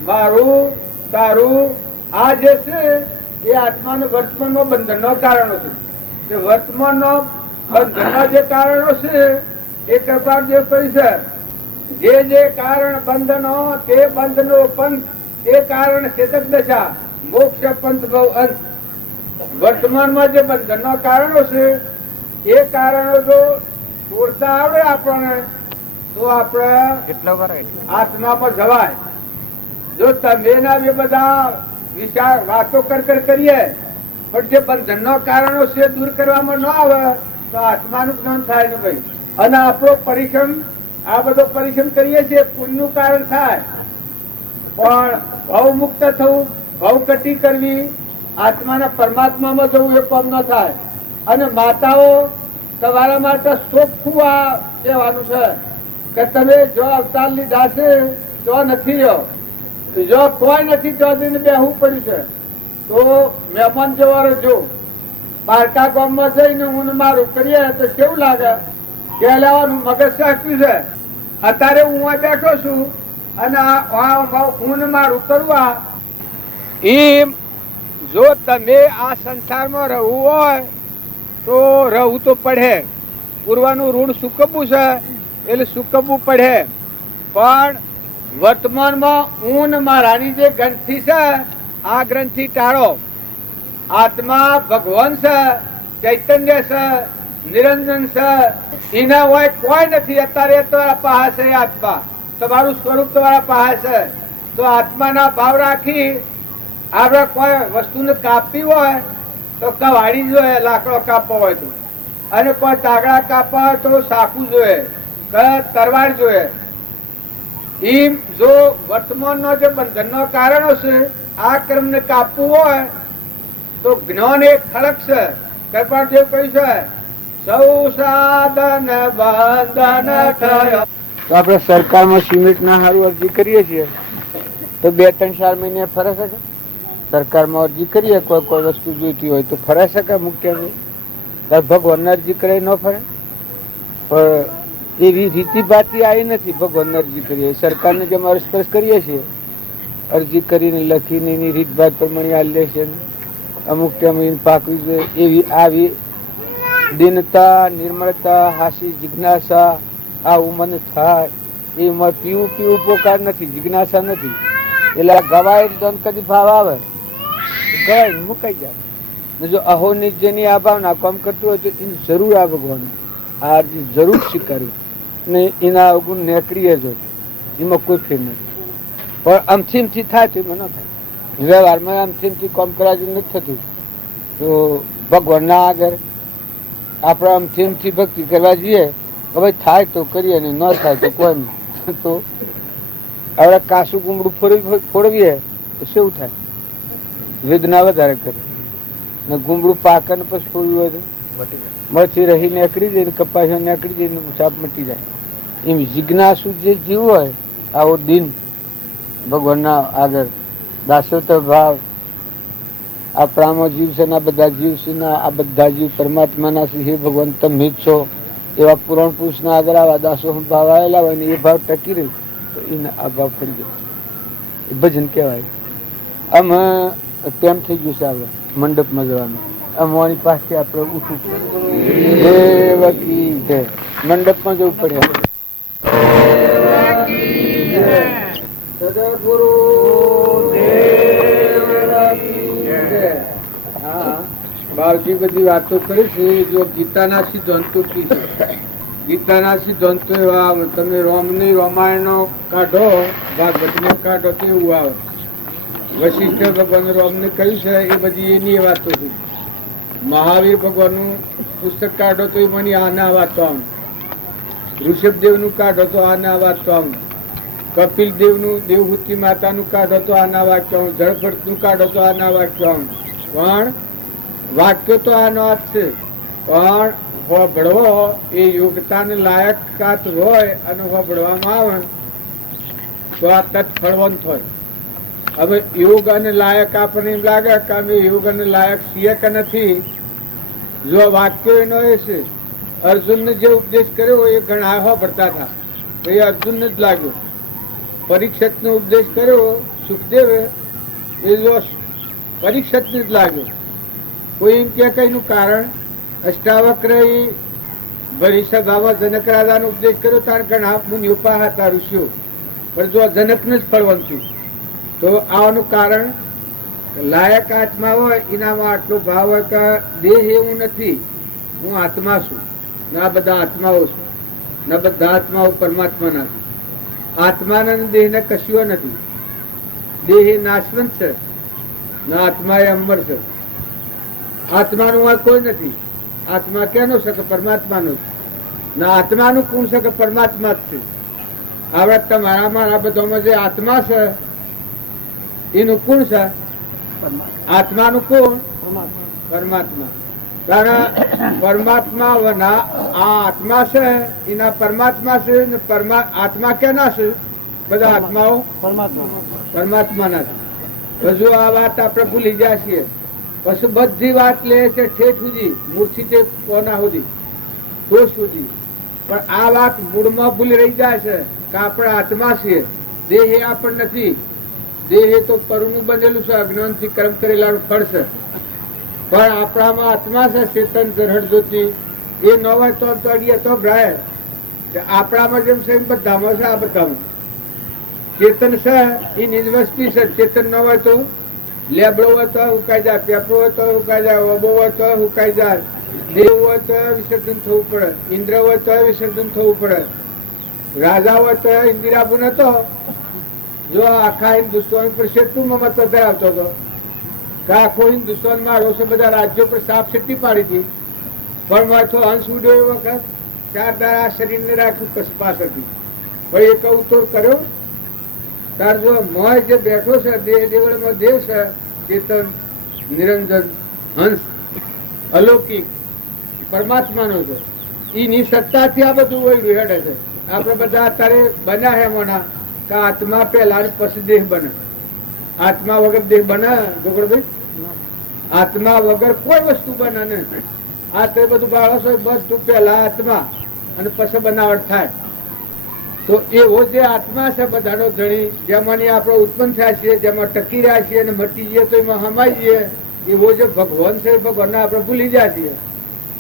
મારું તારું આ જે છે એ આત્માનું વર્તમાનનો બંધનનો કારણો છે. વર્તમાનનો બંધનના જે કારણો છે એ કૃપાદેવ કહ્યું છે. જે કારણ બંધનો તે બંધનો પંથ, તે કારણ ચેતક દશા, મોક્ષ પંથ ભવ અંત. વર્તમાનમાં જે બંધનના કારણો છે એ કારણો જો તોડતા આવડે આપણને તો આપણે આત્મામાં જવાય. જો તમે ના બે બધા વિચાર વાતો કરીએ પણ જે બંધનના કારણો છે દૂર કરવામાં ન આવે તો આત્માનું જ્ઞાન થાય ને ભાઈ. અને આપણો પરિશ્રમ આ બધો પરિશ્રમ કરીએ છીએ પુણ્યનું કારણ થાય, પણ ભાવ મુક્ત થવું, ભાવ કટી કરવી, આત્માના પરમાત્મામાં જવું એ કામ ન થાય. અને માતાઓ તમારા માટે ચોખ્ખું કહેવાનું છે કે તમે જો અવતાર લીધા છે તો નથી રહ્યો, જો કોઈ નથી તો બેહવું પડ્યું છે તો મહેમાન જેવા રહેજો. બારકા ગામમાં જઈને ઊન મારું કરીએ તો કેવું લાગે? કે લેવાનું મગજ સાચું છે. અત્યારે હું બેઠો છું અને ઊન મારું કરવા એમ જો તમે આ સંસારમાં રહેવું હોય તો રહેવું તો પડે. પૂર્વાનું ઋણ સુકવવું છે એટલે સુકવવું પડે. પણ વર્તમાનમાં ઊન મારાની જે ગ્રંથિ છે આ ગ્રંથિ ટાળો. આત્મા ભગવાન છે, ચૈતન્ય છે, નિરંજન છે, એના હોય કોઈ નથી. અત્યારે તમારા પાસે છે આત્મા, તમારું સ્વરૂપ તમારા પાસે છે. તો આત્માના ભાવ રાખી આપણે કોઈ વસ્તુને કાપવી હોય તો કવાડી જોઈએ, લાકડો કાપવો હોય તો, અને કોઈ તાગડા કાપવા હોય તો સાકું જોઈએ, તરવાર જોઈએ. એમ જો વર્તમાનનો જે બંધનનો કારણો છે આ ક્રમને કાપવું હોય તો જ્ઞાન એક ખડક છે. કૃપાદેવ કહ્યું છે સૌ સાધન બંધન થયો. તો આપણે સરકારમાં સિમેન્ટ ના સારું અરજી કરીએ છીએ તો 2-3-4 મહિને ફરે શકે. સરકારમાં અરજી કરીએ કોઈ વસ્તુ જોઈતી હોય તો ફરે શકે. મુખ્ય ભગવાન અરજી કરે ન ફરે, પણ એવી રીતિ ભાતી આવી નથી. ભગવાન અરજી કરીએ સરકારને જેમ અરજપરસ કરીએ છીએ, અરજી કરીને લખીને એની રીતભાત પ્રમાણે આલે છે. અમુક ટાઈમ પાકવી જોઈએ એવી આવી દીનતા, નિર્મળતા, હાસી, જિજ્ઞાસા આવું મને થાય એમાં પીવું પીવું પોકાર નથી, જિજ્ઞાસા નથી. એટલે ગવાય દોન કદી ભાવ આવે ગવાય મુકાઈ જાય. ને જો અહોની જેની આ ભાવના કામ કરતું હોય તો એની જરૂર આ ભગવાન આ જરૂર સ્વીકાર્યું ને એના અવગુણ નેકરીએ જો એમાં કોઈ ફેર નથી. પણ આમથી થાય તો એમાં ન થાય. વ્યવહારમાં આમથી કામ કરવા જેવું નથી થતું. તો ભગવાનના આગળ આપણે આમથી ભક્તિ કરવા જઈએ હવે થાય તો કરીએ ને ન થાય તો કોઈ નહીં. તો હવે કાસું કુમડું ફોડવીએ તો શું થાય? વેદના વધારે કરે ને ગુમડું પાકે ને પછી ફોડવું હોય તો મથી રહી નીકળી જાય ને કપાસી નીકળી જાય ને સાપ મટી જાય. એમ જિજ્ઞાસુ જે જીવ હોય આવો દિન ભગવાનના આગળ દાસોતર ભાવ આપણામાં જીવ છે ને આ બધા જીવ છે ને આ બધા જીવ પરમાત્માના છે. હે ભગવાન તમે જ છો એવા પુરાણ પુરુષના આગળ આવા દાસો ભાવ આવેલા હોય ને એ ભાવ ટકી રહ્યું તો એને આ ભાવ પડી જાય. એ ભજન કહેવાય. આમ તેમ થઈ ગયું છે આપણે મંડપમાં જવાનું. અમારી પાસે આપણે ઉઠવું દેવકી જય મંડપમાં જવું પડે. સદગુરુ હા બાળકી બધી વાતો કરી છે. જો ગીતાના સિદ્ધાંતો કી છે, ગીતાના સિદ્ધાંતો એવા આવે. તમે રોમની રામાયણો કાઢો, ભાગવતને કાઢો તો એવું આવે. વશિષ્ઠ ભગવાન રોમને કહ્યું છે એ બધી એની વાતો છે. મહાવીર ભગવાનનું પુસ્તક કાઢો તો એ મને આના વાતો આમ. ઋષભદેવનું કાઢો તો આના વાતો આમ. કપિલ દેવનું દેવહૂતિ માતાનું કાઢો તો આના વાક્ય આમ. જળભરતનું કાઢો તો આના વાક્ય આમ. પણ વાક્ય તો આનો જ છે. પણ હોબળવો એ યોગ્યતાને લાયકાત હોય અને હોબળવામાં આવે તો આ તત્ફળવંત હોય. હવે યોગ અને લાયક આપણને એમ લાગે કે અમે યોગ અને લાયક છીએ કે નથી. જો વાક્યો એનો એ છે. અર્જુનને જે ઉપદેશ કર્યો એ ઘણા હોબળતા હતા તો એ અર્જુનને જ લાગ્યો. પરીક્ષિતનો ઉપદેશ કર્યો સુખદેવે એ જો પરીક્ષિતને જ લાગ્યો. કોઈ એમ કે કઈનું કારણ અષ્ટાવક્ર ભરી સભામાં જનક રાજાનો ઉપદેશ કર્યો ત્યારે ઘણા મુનિઓ પાસે હતા ઋષિઓ. પણ જો જનકને જ ફળવંતું તો આવાનું કારણ લાયક આત્મા હોય એનામાં આટલો ભાવ હોય કે દેહ એવું નથી, હું આત્મા છું. ના બધા આત્માઓ છું, ના બધા આત્માઓ પરમાત્માના છે. આત્માના દેહને કશું નથી. દેહ નાશવંત છે ના આત્મા એ અમર છે. આત્માનું આ કોઈ નથી. આત્મા કેનો છે કે પરમાત્માનો છે. ના આત્માનું કોણ છે કે પરમાત્મા જ છે. હવે તમારામાં આ બધામાં જે આત્મા છે એનું કોણ છે? આત્માનું કોણ? પરમાત્મા. કારણ પરમાત્મા આ આત્મા છે એના પરમાત્મા છે ને આત્મા કેના છે? બધા આત્માઓ પરમાત્માના છે. હજુ આ વાત આપણે ભૂલી જાય છીએ. પછી બધી વાત લે છે ઠેઠ સુધી, મૂળથી તે કોના સુધી, દોષ સુધી. પણ આ વાત મૂળમાં ભૂલી રહી જાય છે કે આપણે આત્મા છીએ. દેહ એ આપણ નથી. દેહ એ તો પરનું બનેલું છે, અજ્ઞાનથી કર્મ કરેલાનું ફળ છે. પણ આપણામાં આત્મા છે, ચેતન ઝરહડ જ્યોતિ. એ ન હોય તો અડીએ તો ભ્રાય. આપણામાં જેમ છે એમ બધામાં છે. આ બધામાં ચેતન છે એ નિજ વસ્તી છે. ચેતન ન હોય તો લેબડો હોય તો ઉકાઈ જાય, પેપરો હોય તો ઉકાઈ જાય, ઓબો હોય તો ઉકાઈ જાય, દેવ હોય તો વિસર્જન થવું પડે, ઇન્દ્ર હોય તો વિસર્જન થવું પડે, રાજા હોય તો ઇન્દિરાબુ નતો. જો આખા હિન્દુસ્તાન પર કેટલું મમત્વ ધરાવતો હતો કે આખો હિન્દુસ્તાન મારો છે. બધા રાજ્યો પર સાફ છેટી પાડી હતી. પણ માથો અંશ ઉડ્યો એ વખત 4 દાડા શરીરને રાખ્યું પાછળથી. ભાઈ એક અવતર કર્યો તાર જો મોય જે બેઠો છે દેહ દેવળમાં દેવ છે, ચેતન નિરંજન હંસ અલૌકિક પરમાત્માનો છે. એની સત્તાથી આ બધું વળ્યું હેડે છે. આપણે બધા અત્યારે બન્યા હે મોના કે આત્મા પહેલા પછી દેહ બને. આત્મા વગર દેહ બને ગોગળભાઈ? આત્મા વગર કોઈ વસ્તુ બને ને. આ તે બધું બાળકો બધું પહેલા આત્મા અને પછી બનાવટ થાય. તો એવો જે આત્મા છે બધાનો ધણી, જેમાંની આપણે ઉત્પન્ન થયા છીએ, જેમાં ટકી રહ્યા છીએ અને મટી જઈએ તો એમાં હમાઈ જઈએ, એવો જે ભગવાન છે ભગવાનને આપણે ભૂલી જાય છીએ.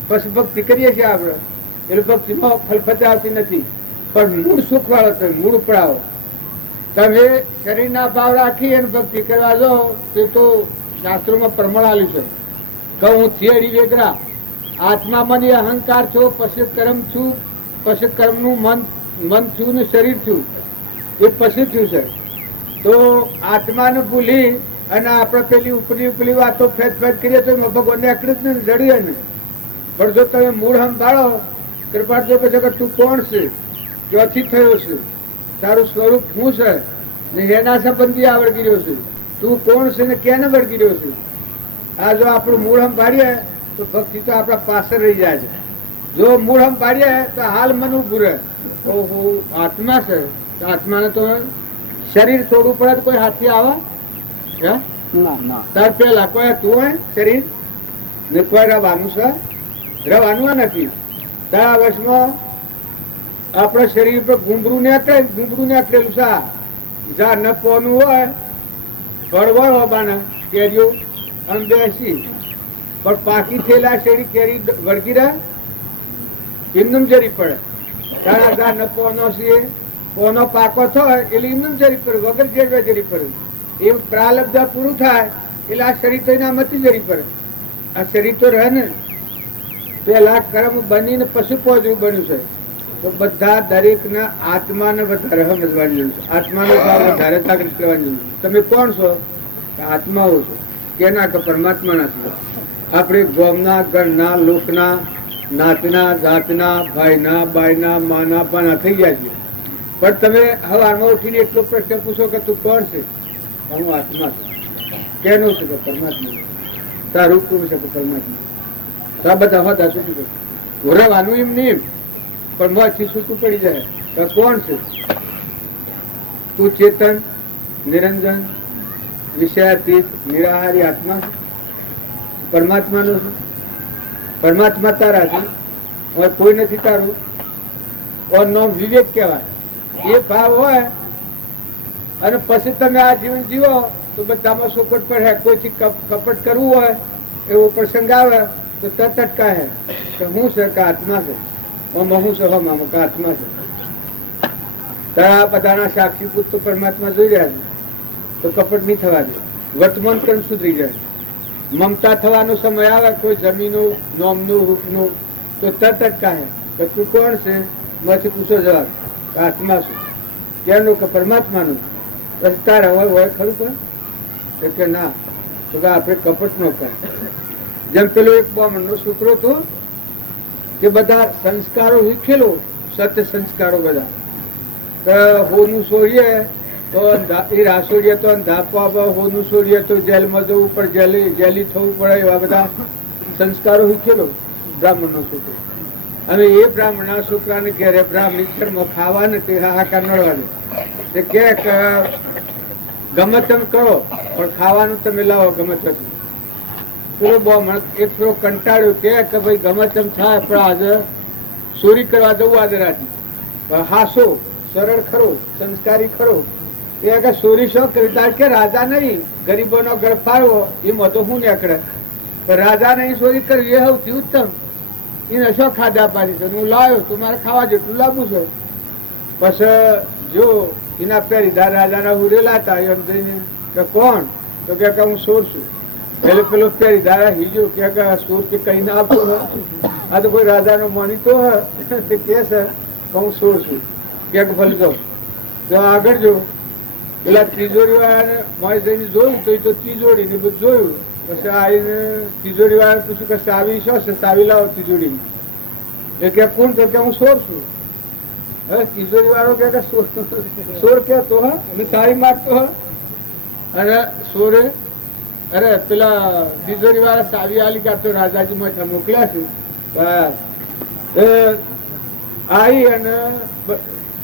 પછી ભક્તિ કરીએ છીએ આપણે એટલે ભક્તિમાં ફલફતે આવતી નથી. પણ મૂળ સુખ વાળો તમે મૂળ ઉપડાવો. તમે શરીરના ભાવ રાખી અને ભક્તિ કરવા જાઓ તે તો શાસ્ત્રોમાં પ્રમાણ આલ્યું છે કે હું થિયરી વેગરા આત્મા મને અહંકાર છો, પછી કર્મ છું, પછી કર્મનું મન છું ને શરીર છું, એ પછી થયું છે. તો આત્માને ભૂલી અને આપણે પેલી ઉપલી વાતો ફેદ કરીએ તો ભગવાનને આકડી જ ને જડીએ ને. પણ જો તમે મૂળ સંભાળો કૃપા જો કહે કે તું કોણ છે, ક્યાંથી થયો છે, તારું સ્વરૂપ શું છે ને એના સંબંધી આ વળગી રહ્યો છે, તું કોણ છે ને કેને વળગી રહ્યો છે. આ જો આપણું મૂળ સંભાળીએ તો ભક્તિ તો આપણા પાછળ રહી જાય છે. જો મૂળ સંભાળીએ તો હાલ મન ઉભું રહે. ઓહો આત્મા છે તો આત્માને તો શરીર છોડવું પડે તો કોઈ હાથી આવે તાર પેલા કોઈ તું હોય શરીર ને કોઈ રવાનું છે, રવાનું નથી. તારા વર્ષમાં આપણા શરીર પર ગુંબરું નીકળેલું છે. જા નફોનું હોય ભરવડ હોવાના કેરીઓ અને બેસી પણ પાકી થયેલા શેરી કેરી વળગી રહે એમનું જરી પડે. તારા જા નફોનો છે કોનો પાકો થાય એટલે એમનું જરી પડે, વગર જેડવે જરી પડે. એ પ્રાલબ્ધ પૂરું થાય એટલે આ શરીર તો એના મતી જરી પડે. આ શરીર તો રહે ને પેલા કર્મ બનીને પશુ પોજરું બન્યું છે. તો બધા દરેક ના આત્માને વધારે સમજવાની જરૂર છે, આત્માનો ભાવ વધારે જાગૃત કરવાની જરૂર છે. તમે કોણ છો? આત્માઓ છો. કેના કે પરમાત્માના છો. આપણે ગોમના ઘરના લોકના નાતના જાતના ભાઈના બાઈના માના પાના થઈ ગયા છીએ. પણ તમે હવારમાં ઉઠીને એટલો પ્રશ્ન પૂછો કે તું કોણ છે? હું આત્મા છું. કેનું છે કે પરમાત્મા. તારું કોણ છે કે પરમાત્મા. આ બધા હોતા છૂટી જાય. ઘોરવાનું એમ નહીં પણ મોથી છૂટું પડી જાય તો કોણ છે? તું ચેતન નિરંજન વિષયાતીત નિરાહારી આત્મા છે. પરમાત્માનો છે. પરમાત્મા તારા છે, હવે કોઈ નથી તારું. ઓર નો વિવેક કહેવાય. એ ભાવ હોય અને પછી તમે આ જીવન જીવો તો બધામાં સોકટ પડે. કોઈથી કપટ કરવું હોય એવો પ્રસંગ આવે તો તરત કહે કે હું છે કે આત્મા છે. હું છે હમ કે આત્મા છે. તારા બધાના સાક્ષી પુત તો પરમાત્મા જોઈ રહ્યા છે તો કપટ નહીં થવા દે. વર્તમાન કર્મ સુધરી જાય. મમતા થવાનો સમય આવે કોઈ જમીનનું નોમનું રૂપનું તો તરત કહે કે તું કોણ છે? માંથી પૂછો જવાબ આત્મા છું. ક્યાંનું કે પરમાત્માનું. પછી તારે હોય ખરું કે ના તો કે આપણે કપટ ન કરે. જેમ પેલો એક બ્રાહ્મણનો છોકરો હતો કે બધા સંસ્કારો શીખેલો, સત્ય સંસ્કારો બધા હોનું છોડીએ તો એ રાસોડીએ તો ધાપો આપે, હોનું છોડીએ તો જેલમાં જવું પડે, જેલી થવું પડે, એવા બધા સંસ્કારો શીખેલો બ્રાહ્મણનો છોકરો. અને એ બ્રાહ્મણના છોકરાને ઘેરે બ્રાહ્મણી ઘરમાં ખાવા નથી હાહાકાર નડવાનું. એ કે ગમે તેમ કરો પણ ખાવાનું તમે લાવો ગમે તેમ. પેલો બ્રાહ્મણ એક થોડો કંટાળ્યો કે ભાઈ ગમે તેમ થાય પણ આજે ચોરી કરવા જવું આજે રાજી. હાસો સરળ ખરો, સંસ્કારી ખરો. એ કે ચોરી શો કરી કે રાજા નહીં ગરીબોનો ગળફાળવો એમાં તો હું નીકળે. પણ રાજા નહીં ચોરી કરવી એ સૌથી ઉત્તમ. એને શો ખાધા પાડી છે હું લાવ્યો તો મારે ખાવા જેટલું લાવવું છે. પછી જો એના પેરીદાર રાજાના ઉરેલા હતા એમ જઈને કે કોણ? તો કે હું ચોર છું. એટલે પેલો પેરીદાર હીજો કે ચોર કે કઈ ના આપતો હોય. આ તો કોઈ રાજાનો માનીતો હોય તે કે છે કે હું ચોર છું. કે ભલે જાઉં તો આગળ જો પેલા તિજોરી વાળાને મારે જઈને જોયું તો એ તો તિજોરી ને બધું જોયું. પછી આવીને તિજોરી વાળાને પૂછ્યું કે સાવી શું છે? સાવી લાવો તિજોરી. એ કે કોણ? તો કે હું ચોર છું. હવે તિજોરી વાળો કે ચોર કેતો હા અને સાવી માગતો હા. અને ચોરે અરે પેલા તિજોરી વાળા સાવી આલી કાઢતો રાજાજી માં મોકલ્યા છે. બસ આવી અને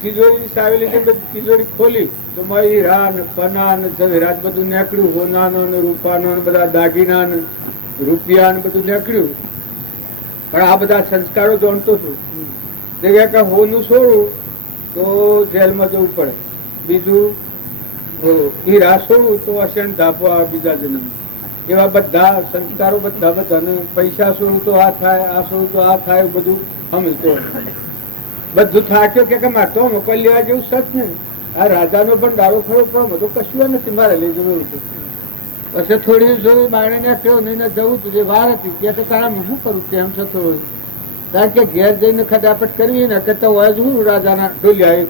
તિજોરી સાવી લીધી. તિજોરી ખોલી તો મારી હીરા ને પના ને જવેરાત બધું નીકળ્યું. હોનાનો ને રૂપાનો ને બધા દાગીના ને રૂપિયા ને બધું નીકળ્યું. પણ આ બધા સંસ્કારો જાણતો છું. કે હોનું છોડું તો જેલમાં જવું પડે. બીજું હીરા છોડવું તો અસેન ધાપો આવે બીજા જન્મ. એવા બધા સંસ્કારો બધા. પૈસા છોડવું તો આ થાય, આ છોડવું તો આ થાય, બધું સમજતો. બધું થાક્યો કે મારે તો મોકલી લેવા જેવું સત નહીં. આ રાજાનો પણ દારો ખરો પણ બધું કશું નથી મારે લઈ જવું હતું. પછી થોડી જોઈ બાણે નાખ્યો નહીં જવું તું જે વાર હતી કે તારા હું કરું તેમ છતો કારણ કે ઘેર જઈને ખડાપટ કરવી ને કે તો હોય જ હું રાજાના ડોલિયા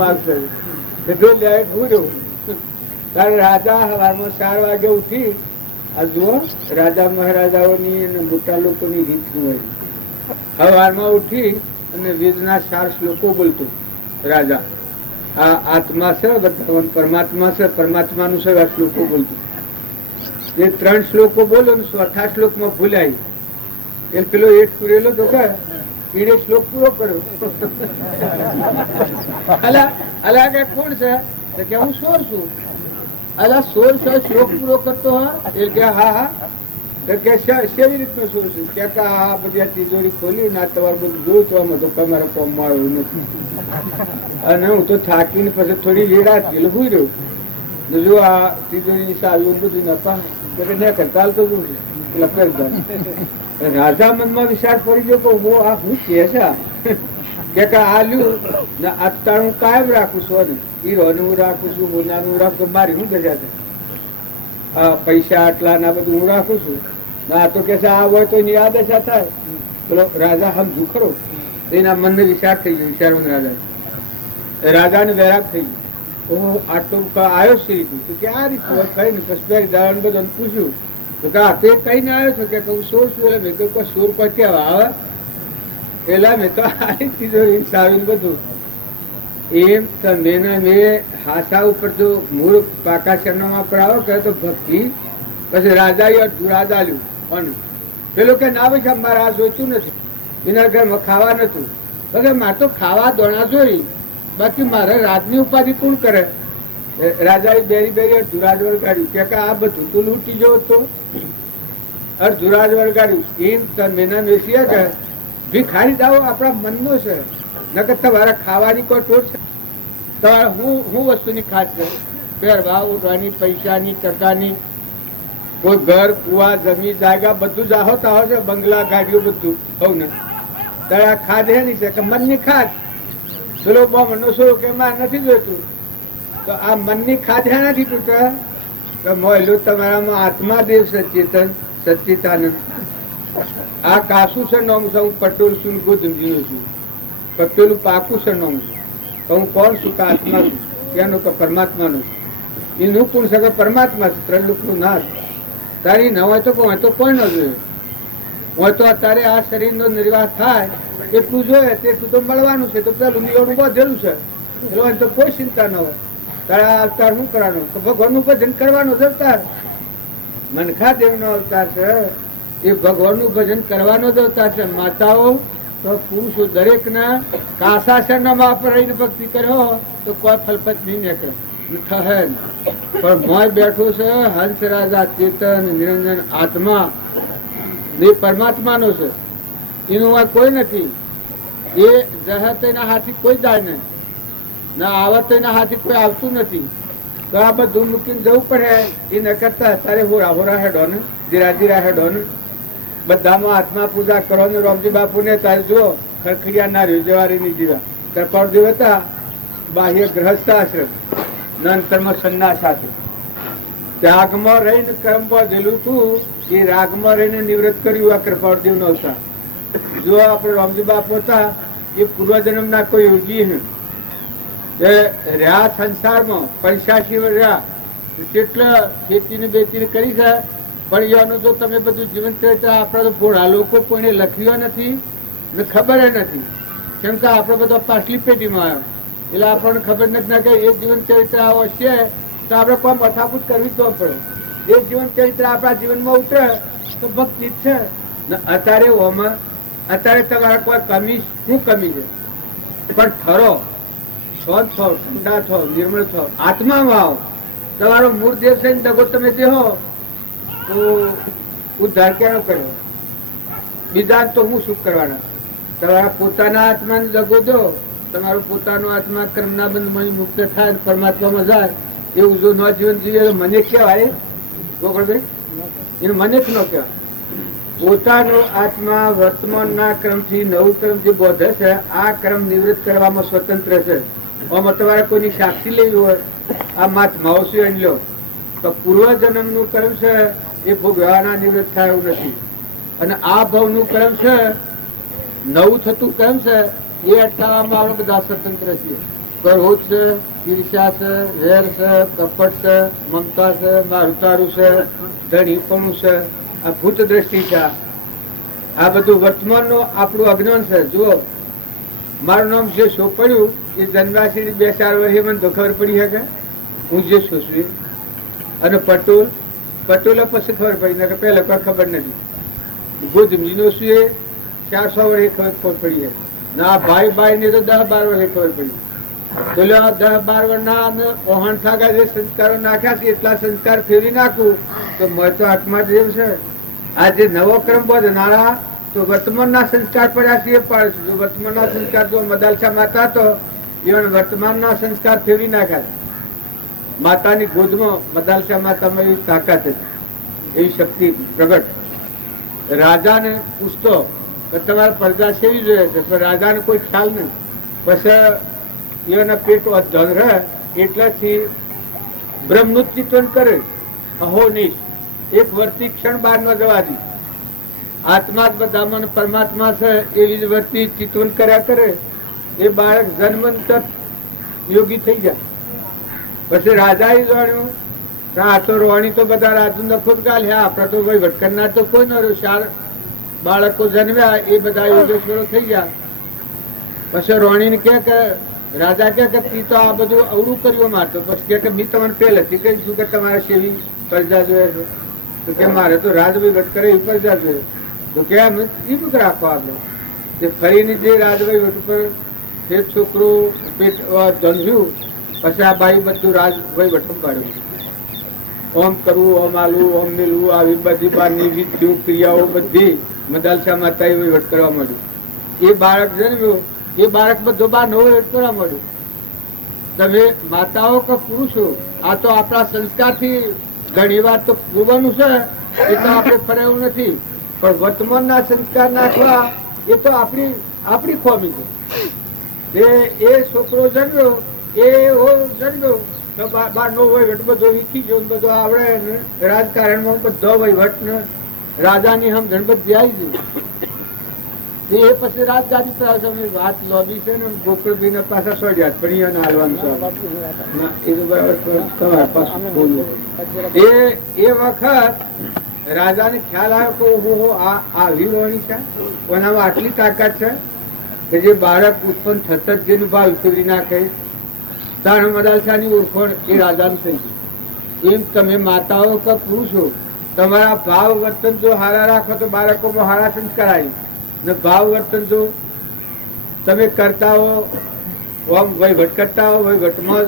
માગશે ડોલિયા ભૂર્યો. ત્યારે રાજા સવારમાં 4 વાગે ઉઠી આ જુઓ રાજા મહારાજાઓની અને મોટા લોકોની રીત હોય. સવારમાં ઉઠી અને વેદના 4 શ્લોકો બોલતો રાજા. આ આત્મા છે બધા પરમાત્મા છે, પરમાત્માનું છે આ શ્લોકો બોલતું. એ 3 શ્લોકો બોલો ને 4થા શ્લોકમાં ભૂલાય એ પેલો એક પૂરેલો તો કે એને શ્લોક પૂરો કર્યો. અલા કે કોણ છે તો કે હું સોર છું. અલા સોર છે શ્લોક પૂરો કરતો હા એ કે હા તો કે કેવી રીતનો સોર છું કે આ બધી તિજોરી ખોલી ના તમારે બધું જોયું તો આમાં તો તમારે કોમમાં આવ્યું નથી. અને હું તો થાકીને પછી થોડી વેરાત ગયેલો હુઈ રહ્યો. જો આ તિજોરીની સાવીઓ બધું નપા કરતા હાલતો જ રાજા મનમાં વિચાર પડી ગયો કે આ હું કે છે આ લ્યું અત્યારે હું કાયમ રાખું છું હીરોનું હું રાખું છું હોનાનું રાખું મારી હું દશા છે. પૈસા આટલા ના બધું હું રાખું છું. ના તો કે આ હોય તો એની આ દશા થાય. પેલો રાજા સમજુ ખરો એના મનને વિચાર થઈ ગયો. વિચારવાનું રાજાને વૈરાગ થઈ ગયો. આટલો આવ્યો શ્રી કે આ રીતે કઈ ને કસબારી દાડા બધું પૂછ્યું તો કે તે કઈ ને આવ્યો છો કે સોર છું એટલે મેં કહ્યું સોર પર કેવા આવે પેલા મેં તો આવી તિજોરી સાવીને બધું એમ તમે મેં હાસા ઉપર જો મૂળ પાકા શરણમાં પડાવો કરે તો ભક્તિ પછી રાજાએ અડધું આલ્યું પણ પેલો કે ના ભાઈ મારે આ જોઈતું નથી એના ઘરમાં ખાવા નતું પછી મારે તો ખાવા દોણા જોઈ બાકી મારે રાજની ઉપાધિ કોણ કરે. રાજાએ બેરી અડધું રાજ વળગાડ્યું કે આ બધું તું લૂંટી જવો તો અડધું રાજ વળગાડ્યું એમ તમે વેચીએ કે ભિખારી દાવો આપણા મનનો છે નકર તમારા ખાવાની કોઈ ટોટ છે. તમારે હું વસ્તુની ખાત છે પહેરવા ઉઠવાની પૈસાની ટકાની કોઈ ઘર કુવા જમીન જાયગા બધું જાહો તાહો છે બંગલા ગાડીઓ બધું હોવ ને તારે આ ખાદ હે નહીં છે કે મનની ખાદ. પેલો મનનો શું કે માર નથી જોઈતું તો આ મનની ખાદ હે નથી તૂટે તો મોયલું તમારામાં આત્મા દેવ સચેતન સચિતાનંદ. આ કાસું છે નોમ છું હું પટોલ છું ગોધમજીનું છું. પટેલું પાકું છે નોમ છું તો હું કોણ છું કે આત્મા છું એનું કે પરમાત્માનું છું. એનું કોણ છે કે પરમાત્મા છે ત્રણલોકનું નાશ. તારી ન હોય તો કોઈ ન જોયું હોય તો અત્યારે આ શરીરનો નિર્વાહ થાય એટલું જોઈએ તેટલું તો મળવાનું છે. તો પેલું નિયમનું બધેલું છે પેલો તો કોઈ ચિંતા ન હોય. તારે અવતાર શું કરવાનો તો ભગવાનનું ભજન કરવાનો જ અવતાર. મનખા દેવનો અવતાર છે એ ભગવાનનું ભજન કરવાનો જ અવતાર છે. માતાઓ તો પુરુષો દરેક ના કાશાસનમાં રહીને ભક્તિ કર્યો તો કોઈ ફલપત નહીં નીકળે પણ મોય બેઠો છે હંસ રાજા ચેતન નિરંજન આત્મા એ પરમાત્માનો છે. એનું કોઈ નથી. એ જહત એના હાથી કોઈ જાય નહીં ના આવત એના હાથી કોઈ આવતું નથી. તો આ બધું મૂકીને જવું પડે એ ન કરતા તારે હોરા હેડો ને ધીરા હેડો ને બધામાં આત્મા પૂજા કરો ને રામજી બાપુ ને તારે જુઓ ખરખડિયા ના રહ્યું જવારીની જીવા કૃપાળદેવ હતા બાહ્ય ગ્રહસ્થ આશ્રમ અંતરમાં સંન્યાસ સાથે ત્યાગમાં રહીને કર્મ બાંધેલું હતું એ રાગમાં રહીને નિવૃત્ત કર્યું. આ કૃપાળદેવ નો અવતાર જો આપણે રામજી બાપુ હતા એ પૂર્વજન્મ ના કોઈ યોગી રહ્યા સંસારમાં 85 વર્ષ રહ્યા કેટલા ખેતીને બેતીને કરી છે પણ એનું જો તમે બધું જીવન ચરિત્ર આપણા તો ભોળા લોકો કોઈને લખ્યો નથી ને ખબર નથી કેમ કે આપણે બધા પાછલી પેઢીમાં આવ્યો એટલે આપણને ખબર નથી ના કે એ જીવન ચરિત્ર આવો છે તો આપણે કોઈ મથાકૂટ કરવી તો પડે. એ જીવન ચરિત્ર આપણા જીવનમાં ઉતરે તો ભક્તિ જ છે. અત્યારે તમારા કોઈ કમી શું કમી છે પણ ઠરો સ્વચ્છ થો ઠંડા થો નિર્મળ થો આત્મામાં આવો. તમારો મૂળ દેવ છે દગો તમે દેહો તો ઉદ્ધાર ક્યાંનો કર્યો બીજા તો હું સુખ કરવાના. તમારા પોતાના આત્માને દગો દો તમારો પોતાનો આત્મા કર્મના બંધમાં મુક્ત થાય પરમાત્મામાં જાય એવું જો ન જીવન જીવે મને કહેવાય ગોકળભાઈ એને મને જ ન કહેવાય. પોતાનો આત્મા વર્તમાનના ક્રમથી નવું ક્રમ જે બોધે છે આ ક્રમ નિવૃત્ત કરવામાં સ્વતંત્ર છે. આમાં તમારે કોઈની સાક્ષી લેવી હોય, આ માત માવસી અણી લો તો પૂર્વજન્મનું કર્મ છે એ ભોગવવાના નિવૃત્ત થાય એવું નથી. અને આ ભાવનું કર્મ છે, નવું થતું કર્મ છે એ અટકાવવામાં આપણે બધા સ્વતંત્ર છીએ. ક્રોધ છે, ઈર્ષ્યા છે, વેર છે, કપટ છે, મમતા છે, મારુતારું છે, ધણીપણું છે, આ ભૂત દ્રષ્ટિ છે, આ બધું વર્તમાનનું આપણું અજ્ઞાન છે. જુઓ, મારું નામ જે સોંપડ્યું એ જન્માસી 2-4 વર્ષે મને તો ખબર પડી શકે હું જે સોચવી. અને પટોલે પછી ખબર પડી કે પહેલા કોઈ ખબર નથી. ગુજમીનો શું એ 400 વર્ષે ખબર પડી ના, ભાઈ ને તો 10-12 વર્ષે ખબર પડી. બોલો 10-12 વર્ષના ઓહણ થાગા જે સંસ્કારો નાખ્યા છે એટલા સંસ્કાર ફેરવી નાખવું તો મય તો આત્મા જેવ છે. આ જે નવો ક્રમ બધનારા તો વર્તમાનના સંસ્કાર પડ્યા છે એ પાડે છે. જો વર્તમાનના સંસ્કાર જો મદાલસા માતા તો એ વર્તમાનના સંસ્કાર ફેરવી નાખ્યા. માતાની ગોદમાં મદાલસા માતામાં એવી તાકાત હતી, એવી શક્તિ પ્રગટ. રાજાને પૂછતો કે તમારે પ્રજા સેવી જોઈએ છે, પણ રાજાને કોઈ ખ્યાલ નહીં. પછી એના પેટ ધન રહે એટલાથી બ્રહ્મનું ચિંતન કરે. અહોનિશ એક વર્તી ક્ષણ બહાર ન જવાથી આત્મા બધામાં પરમાત્મા છે એવી જ વર્તી ચિંતન કર્યા કરે. એ બાળક જન્મંતર યોગી થઈ જાય. પછી રાજાએ જાણ્યું કે આ તો રોણી તો બધા રાજુ નફો ગાલ હે, આપડે તો ભાઈ ભટકનાર તો કોઈ ન રહ્યું. 4 બાળકો જન્મ્યા એ બધા યોગેશ્વરો થઈ ગયા. પછી રોણીને કે રાજા કે તી તો આ બધું અવળું કર્યું મારતો. પછી કે મેં તમને પહેલેથી કહીશું કે તમારે સેવી પ્રજા જોઈએ છે. તો કે મારે તો રાજભાઈ ભટકરે એ પ્રજા જોઈએ. તો કે એ બુક રાખો આપણે. ફરીને જે રાજભાઈ ભટકર તે છોકરો પેટ ધંધ્યું પછી આ બાઈ બધું રાજભાઈ ભટક પાડ્યું. ઓમ કરવું, ઓમ આલવું, ઓમ મેલવું, આવી બધી બારની વિધિઓ ક્રિયાઓ બધી મદાલસા માતાએ વહીવટ કરવા માંડ્યું. એ બાળક જન્મ્યું એ બાળક બધો બાર નવો વહીવટ કરવા માંડ્યું. તમે માતાઓ કે પુરુષો આ તો આપણા સંસ્કારથી ઘણી વાર તો પૂર્વનું છે એ તો આપણે ફરેવું નથી, પણ વર્તમાનના સંસ્કાર નાખવા એ તો આપણી ખોમી છે. એ છોકરો જન્મ્યો જન્મ્યો તો બારનો વહીવટ બધો વીખી ગયો, બધો આવડે. રાજકારણમાં બધો વહીવટ ને રાજાની સમજણ બધી આવી ગઈ. એ પછી રાજગાદી પર વાત લોબી છે ને ગોકળભાઈ ના પાછા સોડ્યા પણ અહીંયા હાલવાનું છે. એ વખત રાજાને ખ્યાલ આવ્યો કે આવી લોણી છે, કોનામાં આટલી તાકાત છે કે જે બાળક ઉત્પન્ન થત જ જેનું ભાવ ફેરવી નાખે. તાણ મદાલસાની ઓળખોણ એ રાજાને થઈ ગઈ. એમ તમે માતાઓ કે પુરુષો તમારા ભાવ વર્તન જો હારા રાખો તો બાળકોમાં હારા સંસ્કાર આવી ને ભાવ વર્તન જો તમે કરતા હો, વહીવટ કરતા હો, વહીવટમાં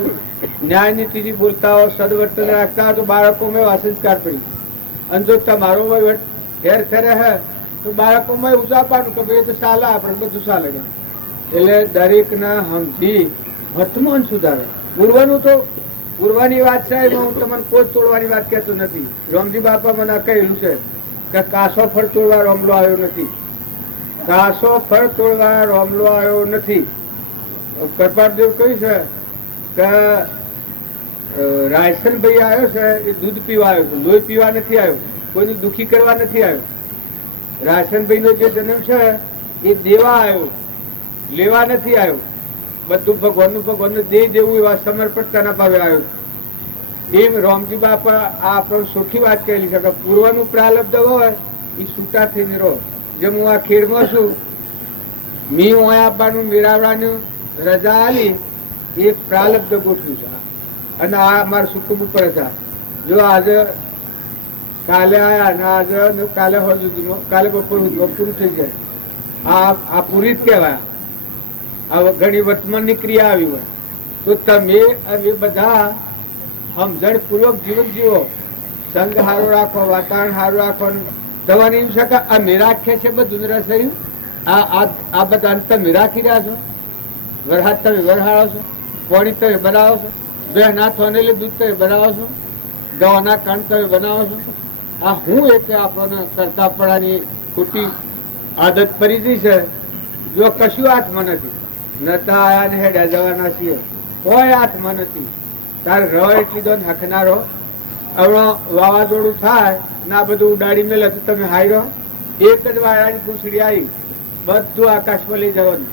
ન્યાય નીતિથી બોલતા હો, સદવર્તન રાખતા હો તો બાળકોમાં એવા સંસ્કાર પડી. અને જો તમારો વહીવટ હેર ફેરે હે તો બાળકોમાં ઉજાપાનું કે ભાઈ તો સાલા આપણે બધું ચાલે. એટલે દરેકના સમજી વર્તમાન સુધારે. પૂર્વનું તો પૂર્વાની વાત છે એમાં હું તમને કોઈ તોડવાની વાત કહેતો નથી. રામજી બાપા મને કહેલું છે કે કાસો ફળ તોડવા રોમલો આવ્યો નથી. કાસો ફળ તોડવા રોમલો આવ્યો નથી. કરપાળદેવ કહ્યું છે કે રાયસનભાઈ આવ્યો છે એ દૂધ પીવા આવ્યો છે, લોહી પીવા નથી આવ્યો, કોઈને દુઃખી કરવા નથી આવ્યો. રાયસનભાઈ નો જે જન્મ છે એ દેવા આવ્યો, લેવા નથી આવ્યો. બધું ભગવાનનું દે દેવું એવા સમર્પણતાના ભાવે આવ્યો. એમ રામજી બાપા આ આપણને સુખી વાત કહેલી છે કે પૂર્વનું પ્રાલબ્ધ હોય એ છૂટા થઈને રહો. જેમ હું આ ખેડમાં છું, મી હોય આપવાનું મેળાવડાનું રજા આલી એ પ્રાલબ્ધ ગોઠવ્યું છે. અને આ અમારા સુકુમ ઉપર હતા. જો આજે કાલે આયા ને આજે કાલે કાલે બપોર પૂરું થઈ જાય આ પૂરી જ કહેવાય. ઘણી વર્તમાનની ક્રિયા આવી હોય તો તમે એ બધા સમજણ પૂર્વક જીવન જીવો. સંગ સારો રાખો, વાતાવરણ સારું રાખો. તમારે એમ છે કે અમે રાખીએ છે બધું રસ થયું આ બધા તમે રાખી રહ્યા છો. વરસાદ તમે વરસાડો છો, પાણી તમે બનાવો છો, બહેના થોનેલે દૂધ તમે બનાવો છો, ગવાના કણ તમે બનાવો છો. આ હું એક આપણને કરતા પડાની ખોટી આદત પડી ગઈ છે. જો કશું હાથમાં નથી, નતા આયા ને હેડ્યા જવાના છીએ, કોઈ હાથમાં નથી. તારે રહો એટલી દો હકનારો. હવે વાવાઝોડું થાય ને આ બધું ઉડાડી મેલે તો તમે હાઈ રહો. એક જ વાળાની પૂંછડી આવી, બધું આકાશમાં લઈ જવાનું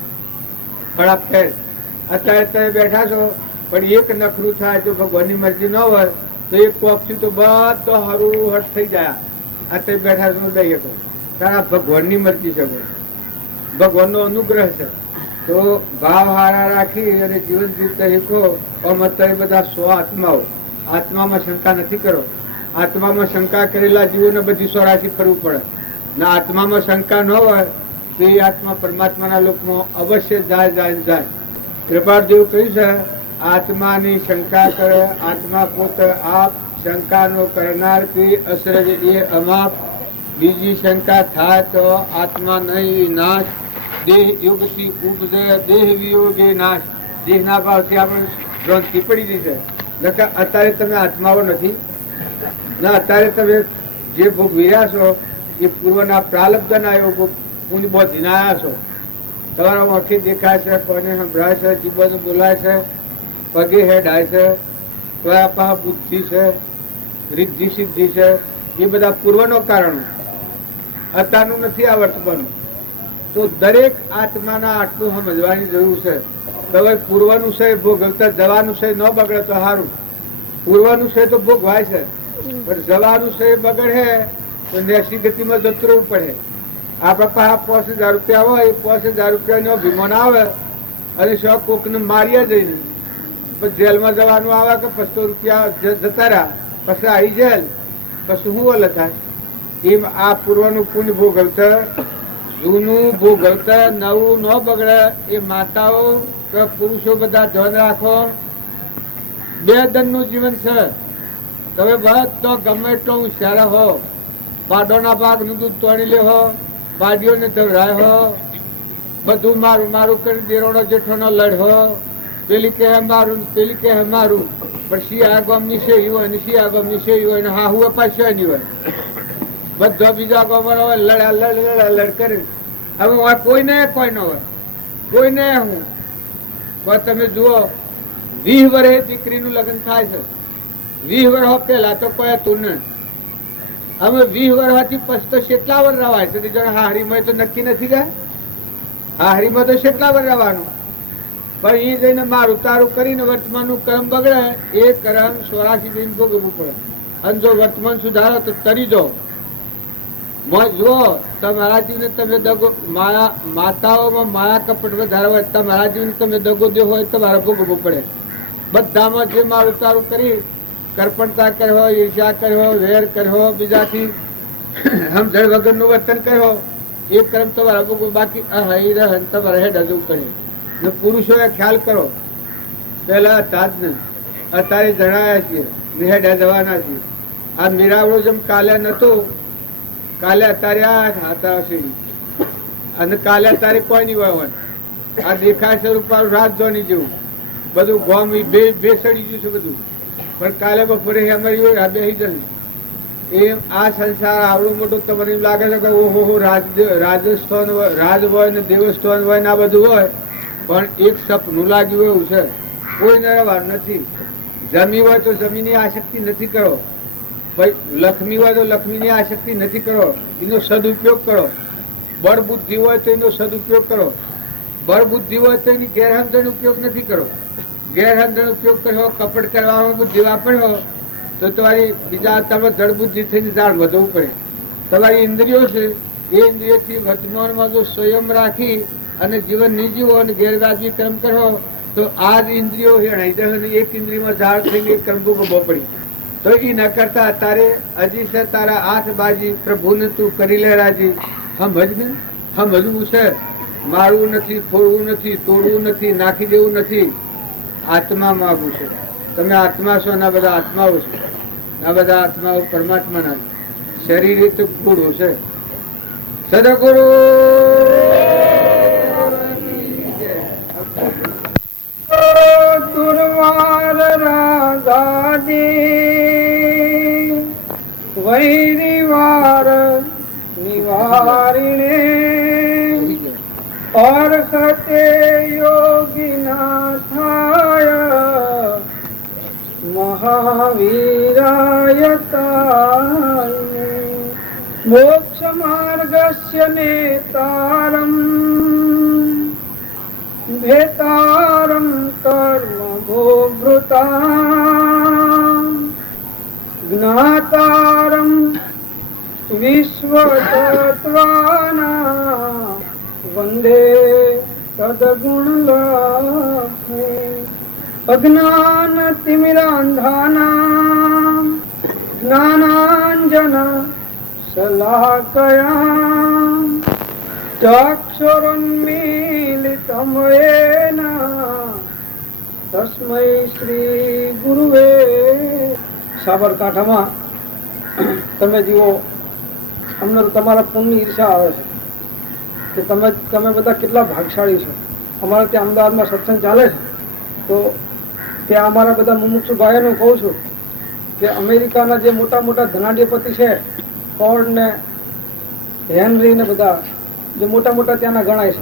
ખરાબ ફેર. અત્યારે તમે બેઠા છો, પણ એક નખરું થાય તો ભગવાનની મરજી ન હોય તો એક કોપથી તો બધો હરું હટ થઈ જાય. આ તમે બેઠા છો દઈએ તો તારા ભગવાનની મરજી છે, ભગવાનનો અનુગ્રહ છે. તો ભાવ હારા રાખી અને જીવન જીવતા શીખો. અત્યારે બધા 100 આત્માઓ, આત્મામાં શંકા નથી કરો. આત્મામાં શંકા કરેલા જીવોને બધી 84 ફરવું પડે. ના આત્મામાં શંકા ન હોય તો એ આત્મા પરમાત્માના લોકમાં અવશ્ય જાય જાય જાય. કૃપાળદેવ કહ્યું છે, આત્માની શંકા કરે આત્મા પોતે આપ, શંકા નો કરનાર તે અસરજ એ અમાપ. બીજી શંકા થાય તો આત્મા નહીં નાશ, દેહ યુગથી ઉપજે દેહ વિયોગે નાશ. દેહના ભાવથી આપણે ભ્રાંતિ પડી ગઈ છે. અત્યારે તમે આત્માઓ નથી ના, અત્યારે તમે જે ભોગ વિર્યા છો એ પૂર્વના પ્રાલબ્ધના એવો પુણ્ય બહુ ધીનાયા છો. તમારા આંખે દેખાય છે, કોને સંભળાય છે, જીભને બોલાય છે, પગે હેડાય છે, કયા પા બુદ્ધિ છે, રિદ્ધિ સિદ્ધિ છે, એ બધા પૂર્વનો કારણો, અત્યારનું નથી આ વર્તમાનનું. તો દરેક આત્માના આટલું સમજવાની જરૂર છે. હવે પૂર્વનું છે ભોગવતા જવાનું છે ન બગડે તો સારું. પૂર્વનું છે તો ભોગવાય છે, પણ જવાનું છે બગડે તો નેસી ગતિમાં જતું રહેવું પડે. આપણા પાસે 5000 રૂપિયા હોય, એ 5000 રૂપિયાનો વિમાન આવે અને શો કોકને માર્યા જઈને પછી જેલમાં જવાનું આવે કે 500 રૂપિયા જતા રહ્યા, પછી આવી જેલ, પછી શું ઓલ થાય. એમ આ પૂર્વનું પુણ્ય ભોગવતા, જૂનું ભોગવતા, નવું ન બગડે એ માતાઓ કે પુરુષો બધા ધ્યાન રાખો. 2 દનનું જીવન છે. તમે બધો ગમે એટલો હોશિયાર હો, પાડોના ભાગનું દૂધ તોડી લેહો, પાડીઓને ધવરાય હો, બધું મારું મારું કરી દેરોડો જેઠોનો લડહો, પેલી કહે મારું પેલી કહે મારું, પણ શિયા ગામની સેવી હોય ને શિયા ગામની સેવી હોય ને હા હું પાછળ નહીં હોય, બધા બીજા ગામમાં હોય લડા લડ કરી. હવે કોઈને કોઈ ન હોય, કોઈને હું તમે જુઓ 20 વર્ષે દીકરીનું લગ્ન થાય છે. 20 વર્ષ પેલા તો કોઈ હતું ને, હવે 20 વર્ષથી પછી તો કેટલા વર્ષ રવાય છે. હારીમાં તો નક્કી નથી ગયા, હારીમાં તો કેટલા વર્ષ રહેવાનું. પણ એ જઈને મારું તારું કરીને વર્તમાનનું કર્મ બગડે, એ કર્મ 84 દિન ભોગવવું પડે. અને જો વર્તમાન સુધારો તો તરી દો. જુઓ તમારા જીવને તમે દગો, માતાઓમાં માયા કપટ વધારે હોય, તમારા જીવને તમે દગો દે હોય તમારે ભોગવવું પડે. બધામાં જે મારું તારું કરી કરપણતા કર્યો, ઈર્ષ્યા કર્યો, વેર કર્યો, બીજાથી સમજણ વગરનું વર્તન કર્યો, એ કર્મ તમારા ભોગવું. બાકી અહી રહન તમારે હેડ હજુ કરે. પુરુષોએ ખ્યાલ કરો, પેલા હતા જ ને, અત્યારે જણાયા છીએ, હેડા જવાના છીએ. આ મીરાવડો જેમ કાલે નતો, કાલે અત્યારે આ હતા હશે, અને કાલે અત્યારે કોઈ નહીં હોય. આ દેખાય છે રૂપારું રાત જોની જેવું બધું ગોમ બે સડી ગયું છે બધું, પણ કાલે બપોરે અમારી હોય આ બેસી જશે. એમ આ સંસાર આવડું મોટું તમને એમ લાગે છે કે ઓહો રાજસ્થાન રાજ હોય ને દેવસ્થાન હોય ને આ બધું હોય, પણ એક સપનું લાગ્યું એવું છે. કોઈ નરવાર નથી. જમી હોય તો જમીનની આસક્તિ નથી કરો, ભાઈ લક્ષ્મી હોય તો લક્ષ્મીની આસક્તિ નથી કરો, એનો સદુપયોગ કરો. બળ બુદ્ધિ હોય તો એનો સદુપયોગ કરો, બળ બુદ્ધિ હોય તો એની ગેરહમજણ ઉપયોગ નથી કરો. ગેરહમજણ ઉપયોગ કર્યો, કપટ કરવામાં બુદ્ધિ વાપર્યો તો તમારી બીજા તમે જળ બુદ્ધિ થઈને જાળ વધવું પડે. તમારી ઇન્દ્રિયો છે એ ઇન્દ્રિયોથી વર્તમાનમાં જો સંયમ રાખી અને જીવન નહીં જીવો અને ગેરવાજબી કર્મ કરો તો આ જ ઇન્દ્રિયો હેણાઈ જશે. એક ઇન્દ્રિયમાં ઝાડ થઈને એક કર્મ ભોગવવો પડી. તો એ ન કરતા તારે હજી છે તારા હાથ બાજી, પ્રભુને તું કરી લે રાજી. સમજ ને, સમજવું છે. મારવું નથી, ફોડવું નથી, તોડવું નથી, નાખી દેવું નથી. આત્મા માગવું છે. તમે આત્મા છો, ના બધા આત્માઓ છે. આ બધા આત્માઓ પરમાત્માના શરીર તો ગુરુ છે. સદગુરુ તુરવાર રાધાજી વૈરીવાર નિવાર અર્હતે યોગિનાથાય મહાવીરાય તાય મોક્ષ માર્ગસ્ય નેતારમ ભેતારમ કર્મ ભોગૃતા જ્ઞાતારમ વિશ્વતત્વાના વંદે તદગુણલક્ષે અજ્ઞાન તિમિરાંધાનાં જ્ઞાનાંજન શલાકયા ચક્ષુરુન્મીલિતં યેન તસ્મૈ શ્રી ગુરુવે. સાબરકાંઠામાં તમે જીવો, અમને તમારા પુણ્યની ઈર્ષા આવે છે કે તમે બધા કેટલા ભાગશાળી છો. અમારે ત્યાં અમદાવાદમાં સત્સંગ ચાલે છે તો ત્યાં અમારા બધા મુમુક્ષુ ભાઈઓને કહું છું કે અમેરિકાના જે મોટા મોટા ધનાઢ્યપતિ છે, ફોર્ડ ને હેનરી ને બધા જે મોટા મોટા ત્યાંના ગણાય છે,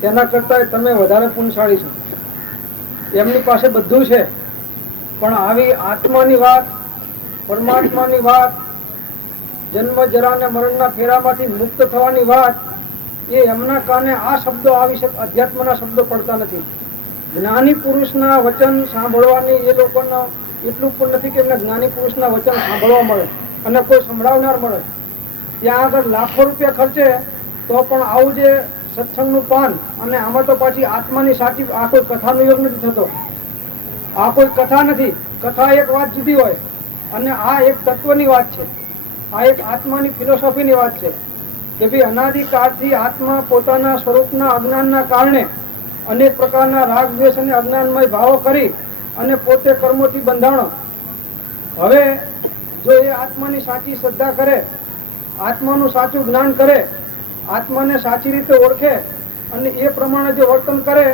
તેના કરતાં તમે વધારે પુણ્યશાળી છો. એમની પાસે બધું છે, પણ આવી આત્માની વાત, પરમાત્માની વાત, જન્મ જરા ને મરણના ફેરામાંથી મુક્ત થવાની વાત, એ એમના કાને આ શબ્દો આવી શકે, અધ્યાત્મના શબ્દો પડતા નથી. જ્ઞાની પુરુષના વચન સાંભળવાની એ લોકોનો એટલું પણ નથી કે એમને જ્ઞાની પુરુષના વચન સાંભળવા મળે અને કોઈ સંભળાવનાર મળે. ત્યાં આગળ લાખો રૂપિયા ખર્ચે તો પણ આવું જે સત્સંગનું પાન, અને આમાં તો પાછી આત્માની સાચી, આ કોઈ કથાનો યોગ નથી થતો, આ કોઈ કથા નથી. કથા એક વાત જુદી હોય અને આ એક તત્વની વાત છે, આ એક આત્માની ફિલોસોફીની વાત છે કે ભાઈ અનાદિકાળથી આત્મા પોતાના સ્વરૂપના અજ્ઞાનના કારણે અનેક પ્રકારના રાગ દ્વેષ અને અજ્ઞાનમય ભાવો કરી અને પોતે કર્મોથી બંધાણો. હવે જો એ આત્માની સાચી શ્રદ્ધા કરે, આત્માનું સાચું જ્ઞાન કરે, આત્માને સાચી રીતે ઓળખે અને એ પ્રમાણે જો વર્તન કરે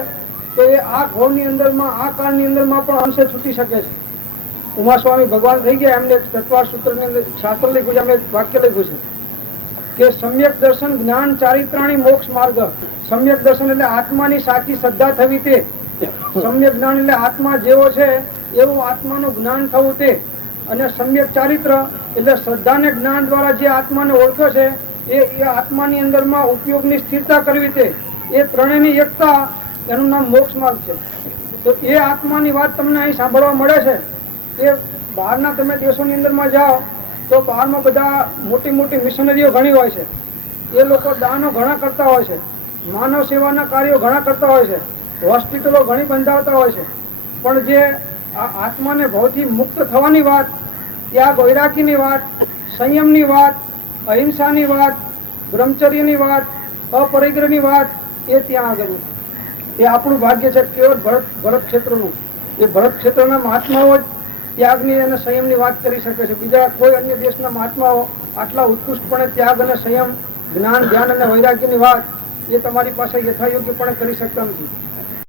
તો એ આ ઘોરની અંદરમાં, આ કાળની અંદરમાં પણ અંશે છૂટી શકે છે. ઉમાસ્વામી ભગવાન થઈ ગયા, એમને તત્વાર સૂત્રની અંદર શાસ્ત્ર લખ્યું છે, એમને વાક્ય લખ્યું છે કે સમ્યક દર્શન જ્ઞાન ચારિત્રાણી મોક્ષ માર્ગ. સમ્યક દર્શન એટલે આત્માની સાચી શ્રદ્ધા થવી તે, સમ્યક જ્ઞાન એટલે આત્મા જેવો છે એવું આત્માનું જ્ઞાન થવું તે, અને સમ્યક ચારિત્ર એટલે શ્રદ્ધા ને જ્ઞાન દ્વારા જે આત્માને ઓળખ્યો છે એ આત્માની અંદરમાં ઉપયોગની સ્થિરતા કરવી તે, એ ત્રણેયની એકતા, એનું નામ મોક્ષ માર્ગ છે. તો એ આત્માની વાત તમને અહીં સાંભળવા મળે છે. એ બહારના તમે દેશોની અંદરમાં જાઓ તો બહારમાં બધા મોટી મોટી મિશનરીઓ ઘણી હોય છે, એ લોકો દાનો ઘણા કરતા હોય છે, માનવ સેવાના કાર્યો ઘણા કરતા હોય છે, હોસ્પિટલો ઘણી બંધાવતા હોય છે, પણ જે આ આત્માને ભાવથી મુક્ત થવાની વાત, ત્યાગ વૈરાગીની વાત, સંયમની વાત, અહિંસાની વાત, બ્રહ્મચર્યની વાત, અપરિગ્રહની વાત, એ ત્યાં આગળ નથી. એ આપણું ભાગ્ય છે કેવળ ભરત ક્ષેત્રનું. એ ભરત ક્ષેત્રના મહાત્માઓ જ ત્યાગની અને સંયમની વાત કરી શકે છે. બીજા કોઈ અન્ય દેશના મહાત્માઓ આટલા ઉત્કૃષ્ટપણે ત્યાગ અને સંયમ, જ્ઞાન, ધ્યાન અને વૈરાગ્યની વાત એ તમારી પાસે યથાયોગ્યપણે કરી શકતા નથી.